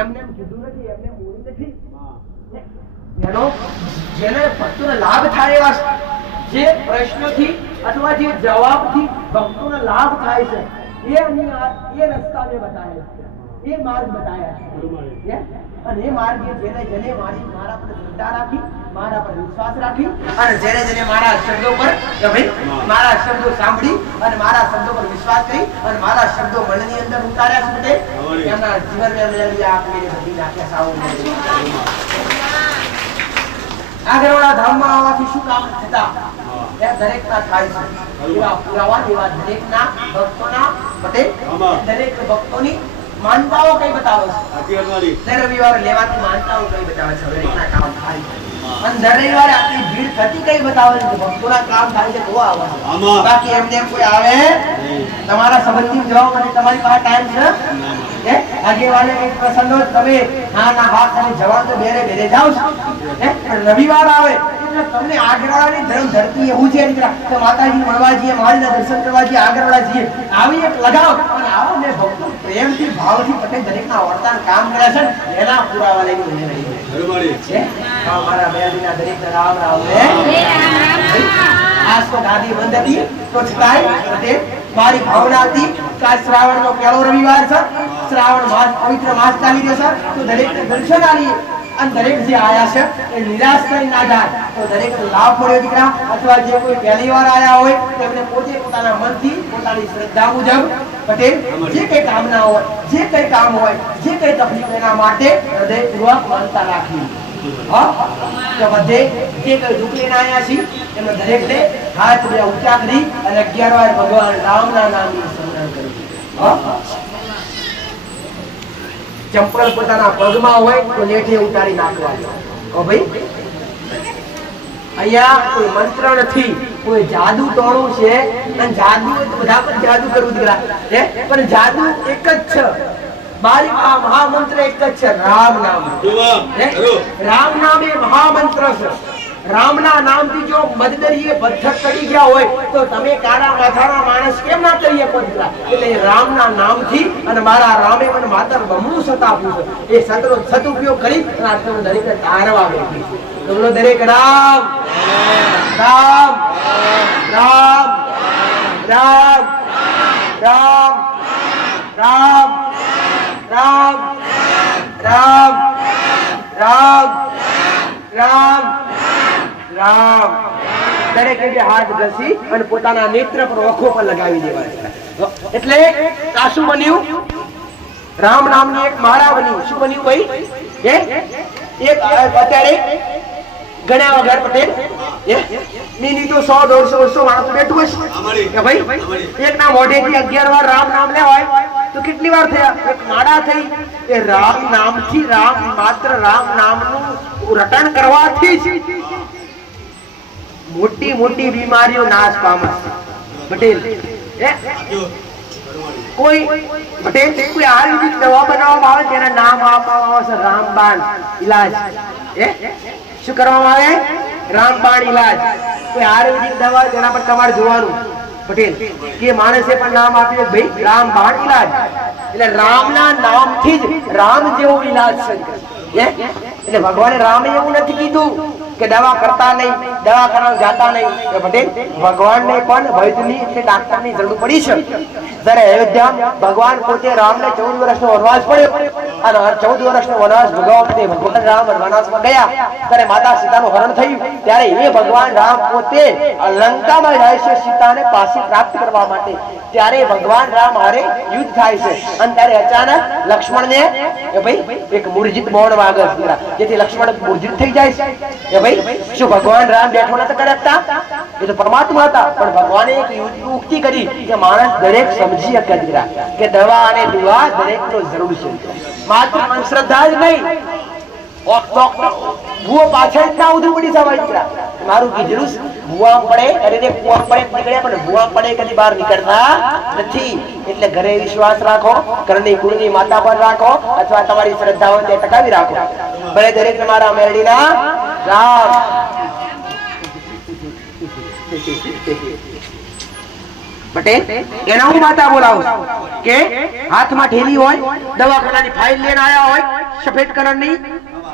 એમને કીધું નથી, એમને બોલી નથી. એનો જેને ભક્તોને લાભ થાય એવા જે પ્રશ્નોથી અથવા જે જવાબથી ભક્તોને લાભ થાય છે એ રસ્તા મેં બતાવ્યા છે, એ માર્ગ બતાવ્યા છે અને એ માર્ગે જેને મારા પર શ્રદ્ધા રાખી, મારા પર વિશ્વાસ રાખી અને જેને મારા શબ્દો પર કે ભાઈ મારા શબ્દો સાંભળી અને મારા શબ્દો પર વિશ્વાસ કરી અને મારા શબ્દો મનની અંદર ઉતાર્યા છે એમના જીવનમાં મેળવી આપી બધી નાખ્યા સાવ. આગળવાળા ધામમાં આવવાથી શું કામ થતા એ દરેકના થાય છે. એવા પુરાવા એવા દરેકના ભક્તોના પટેલ દરેક ભક્તોની માનતાઓ કઈ બતાવે છે. દર રવિવારે લેવાતી માનતાઓ કઈ બતાવે છે. દરેકના કામ થાય અને દર રવિવારે આટલી ભીડ થતી કઈ બતાવે છે ભક્તોના કામ થાય છે તો આવે બાકી એમને કોઈ આવે તમારા સંબંધી જવા માટે તમારી પાસે ટાઈમ છે આગેવાને કઈ પ્રસંગ તમે ના વાત તમે જવાનું તો બેરે બેરે જાવ છો પણ રવિવાર આવે એટલે તમને આગળવાળાની ધર્મ ધરતી એવું છે કે માતાજી મળવા જઈએ મારીના દર્શન કરવા જઈએ આગળવાળા જઈએ આવી એક લગાવ અને આવો ને ભક્તો પ્રેમથી ભાવથી પટેલ દરેકના વર્તન કામ કરે છે એના પુરાવા લઈને મને રહી છે મારા બેનના દરેક રામ રામ ને આજ તો ગાદી બંધ હતી તો છતાંય પટેલ મારી ભાવના હતી કે આજ શ્રાવણનો પહેલો રવિવાર છે શ્રાવણ માસ પવિત્ર માસ ચાલી રહ્યો છે તો દરેકને દર્શન આલી અને દરેક જે આયા છે એ નિરાશ કરી ના જાય તો દરેક લાભ મળ્યો દીકરા અથવા જે કોઈ પહેલી વાર આયા હોય તેમને પોતે પોતાના મનથી પોતાની શ્રદ્ધા મુજબ પટેલ જે કઈ કામના હોય જે કઈ કામ હોય જે કઈ તકલીફ એના માટે હૃદયપૂર્વક માનતા રાખી તો બધે જે કઈ દુઃખ લઈને આયા છે એમાં દરેકને હાથ બે ઊંચા કરી અને 11 વાર ભગવાન રામના નામનું સ્મરણ કર્યું ચંપલ પોતાના પગમાં હોય તો લેઠે ઉતારી નાખવા ઓ ભાઈ અહીંયા કોઈ મંત્ર નથી કોઈ જાદુ ટોણું છે અને જાદુ તો બધા પર જાદુ કરવું દીકરા પણ જાદુ એક જ છે મારી આ મહામંત્ર એક જ છે રામ નામ રામ નામ એ મહામંત્ર છે રામના નામથી જો મદદરીએ પથ્થર ચડી ગયા હોય તો તમે કાળા માથાના માણસ કેમ ના કરીએ પથરા એટલે રામના નામથી અને મારા રામે મને માતર બમણું સત આપ્યું છે એ સતનો સદુપયોગ કરી અને આપણે દરેક તારવા બેઠી તો બોલો દરેક રામ રામ રામ રામ રામ રામ રામ રામ રામ રામ રામ દરેકે બે હાથ ઘસી અને પોતાના નેત્ર પર ઓખો પર લગાવી દેવા એટલે આ શું બન્યું રામ નામની એક માળા બની શું બન્યું ભાઈ એક અત્યારે ગણ્યા વગર પટેલ ની તો 100 150 માણસ બેઠું હશે કે ભાઈ એક ના મોઢેથી 11 વાર રામ નામ લેવાય તો કેટલી વાર થયા એક માળા થઈ એ રામ નામથી રામ માત્ર રામ નામનું રટણ કરવાથી મોટી મોટી બીમારીઓ નાશ પામે પટેલ કોઈ પટેલ કોઈ આયુર્વેદિક દવા બનાવવામાં આવે તેના નામ આપવામાં આવે છે રામબાણ ઈલાજ શું કરવામાં આવે રામબાણ ઈલાજ કોઈ આયુર્વેદિક દવા તેના પર તમારે જોવાનું પટેલ કે માણસે પણ નામ આપ્યું ભાઈ રામબાણ ઈલાજ એટલે રામના નામથી જ રામ જેવો ઈલાજ છે એટલે ભગવાને રામે એવું નથી કીધું કે દવા કરતા નહીં દવા કરવા જાતા નહીં કે પટેલ ભગવાનને પણ વૈદ્યની એટલે ડાક્ટરની જરૂર પડી છે જ્યારે અયોધ્યા ભગવાન પોતે રામને 14 વર્ષનો વનવાસ પડ્યો અને 14 વર્ષનો વનવાસ ભોગવવા ભગવાન રામ વનવાસમાં ગયા ત્યારે માતા સીતાનું હરણ થયું ત્યારે એ ભગવાન રામ પોતે લંકામાં જાય છે સીતાને પાછી પ્રાપ્ત કરવા માટે ત્યારે ભગવાન રામ હારે યુદ્ધ થાય છે અને ત્યારે અચાનક લક્ષ્મણને કે ભાઈ એક મૂર્જિત બોણ વાગે જેથી લક્ષ્મણ મૂર્જિત થઈ જાય છે કે ભાઈ શું ભગવાન રામ બેઠો નતા કરતા એ તો પરમાત્મા હતા પણ ભગવાને એક યુક્તિ કરી કે માણસ દરેક સમજી શકે દીકરા કે દવા અને દુઆ દરેકનો જરૂર છે માત્ર અંધશ્રદ્ધા જ નહીં ભૂવો પાછળ ના ઉધરું પડી જવાય દીકરા મારું કીધું ભૂવા પડે કરીને કુવા પડે નીકળ્યા પણ ભૂવા પડે કદી બહાર નીકળતા નથી એટલે ઘરે વિશ્વાસ રાખો ઘરની કુળની માતા પર રાખો અથવા તમારી શ્રદ્ધા હોય તે ટકાવી રાખો ભલે દરેક તમારા મેરડીના રામ પટેલ એના હું માતા બોલાવું કે હાથમાં ઠેલી હોય દવાખાનાની ફાઇલ લઈને આયા હોય સફેદ કલરની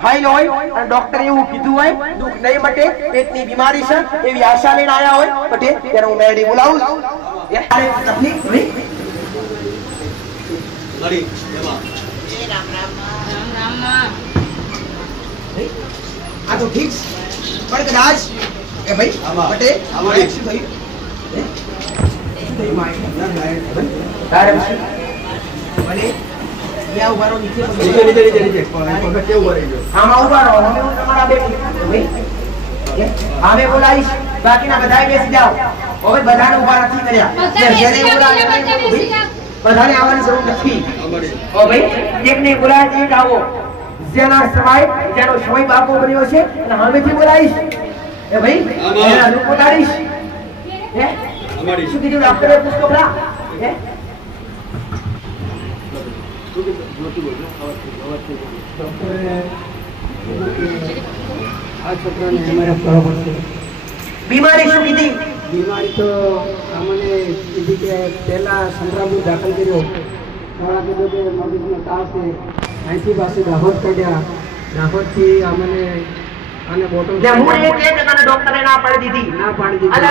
ફાઇલ હોય અને ડોક્ટર એવું કીધું હોય દુઃખ નહીં મટે પેટની બીમારી છે એવી આશા લઈને આયા હોય પટેલ ત્યારે હું મેરડી બોલાવું તકલીફ આ તો ઠીક પણ કદાચ એ ભાઈ પટેલ શું થયું બાકીના બધા બેસી જાઓ હવે બધાને ઉભા નથી કર્યા બધાને આવવાની જરૂર નથી એકને બોલાય એક આવો જેના સમય બાપો બન્યો છે અને હમેથી બોલાઈશ એ ભાઈ એના રૂપ બોલાડીશ હે શું કીધું ડોક્ટરે પૂછતો ખરા હે આ છોકરાને એમઆરએફ કરવો પડશે. બીમારી શું કીધી? બીમારી તો અમને કીધી કે પહેલા સંગ્રામમાં દાખલ કર્યો, ઘણા કીધું કે મગજનો તાવ છે, અહીંથી પાસે દાહોદ કાઢ્યા, દાહોદથી અમને અને બોટલ જે હું એ કે તને ડોક્ટરે ના પાડી દીધી ના પાડી દીધી.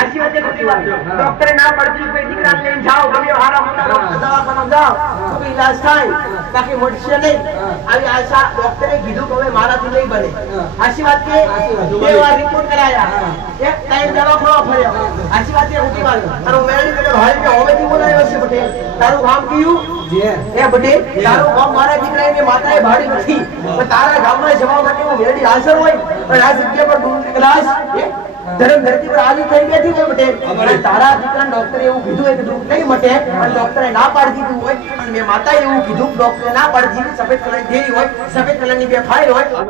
આશી વાત છે ખોટી વાત? ડોક્ટરે ના પાડી દીધી કોઈ દીકરાને લઈને જાઓ ગમે હારા મોટા દવાખાના જાઓ તો ભઈ ઈલાજ થાય બાકી મોટશે નહીં. આવી આશા ડોક્ટરે કીધું કે હવે મારાથી નહીં બને. આશી વાત કે બે વાર રિપોર્ટ કરાયા એક ટાઈમ દવાખાનો ફર્યો. આશી વાત છે ખોટી વાત? તારો મેળી કે ભાઈ કે હવેથી બોલાયો છે બટે તારું કામ કયું જે એ બટે તારું કામ મારા દીકરાની માતાએ ભાડી નથી પણ તારા ગામમાં જવા માટે હું મેળી હાજર હોય અને આ જગ્યા પર ડુંગળી ગ્લાસ ધરમ ધરતી પર આવી થઈ બેઠી હોય બટે અને તારા દીકરાને ડોક્ટરે એવું કીધું હોય કે તું નહીં મટે અને ડોક્ટરે ના પાડી દીધું હોય અને મેં માતાએ એવું કીધું ડોક્ટરે ના પાડી દીધી સફેદ કલરની દેરી હોય સફેદ કલરની બે ફાઇલ હોય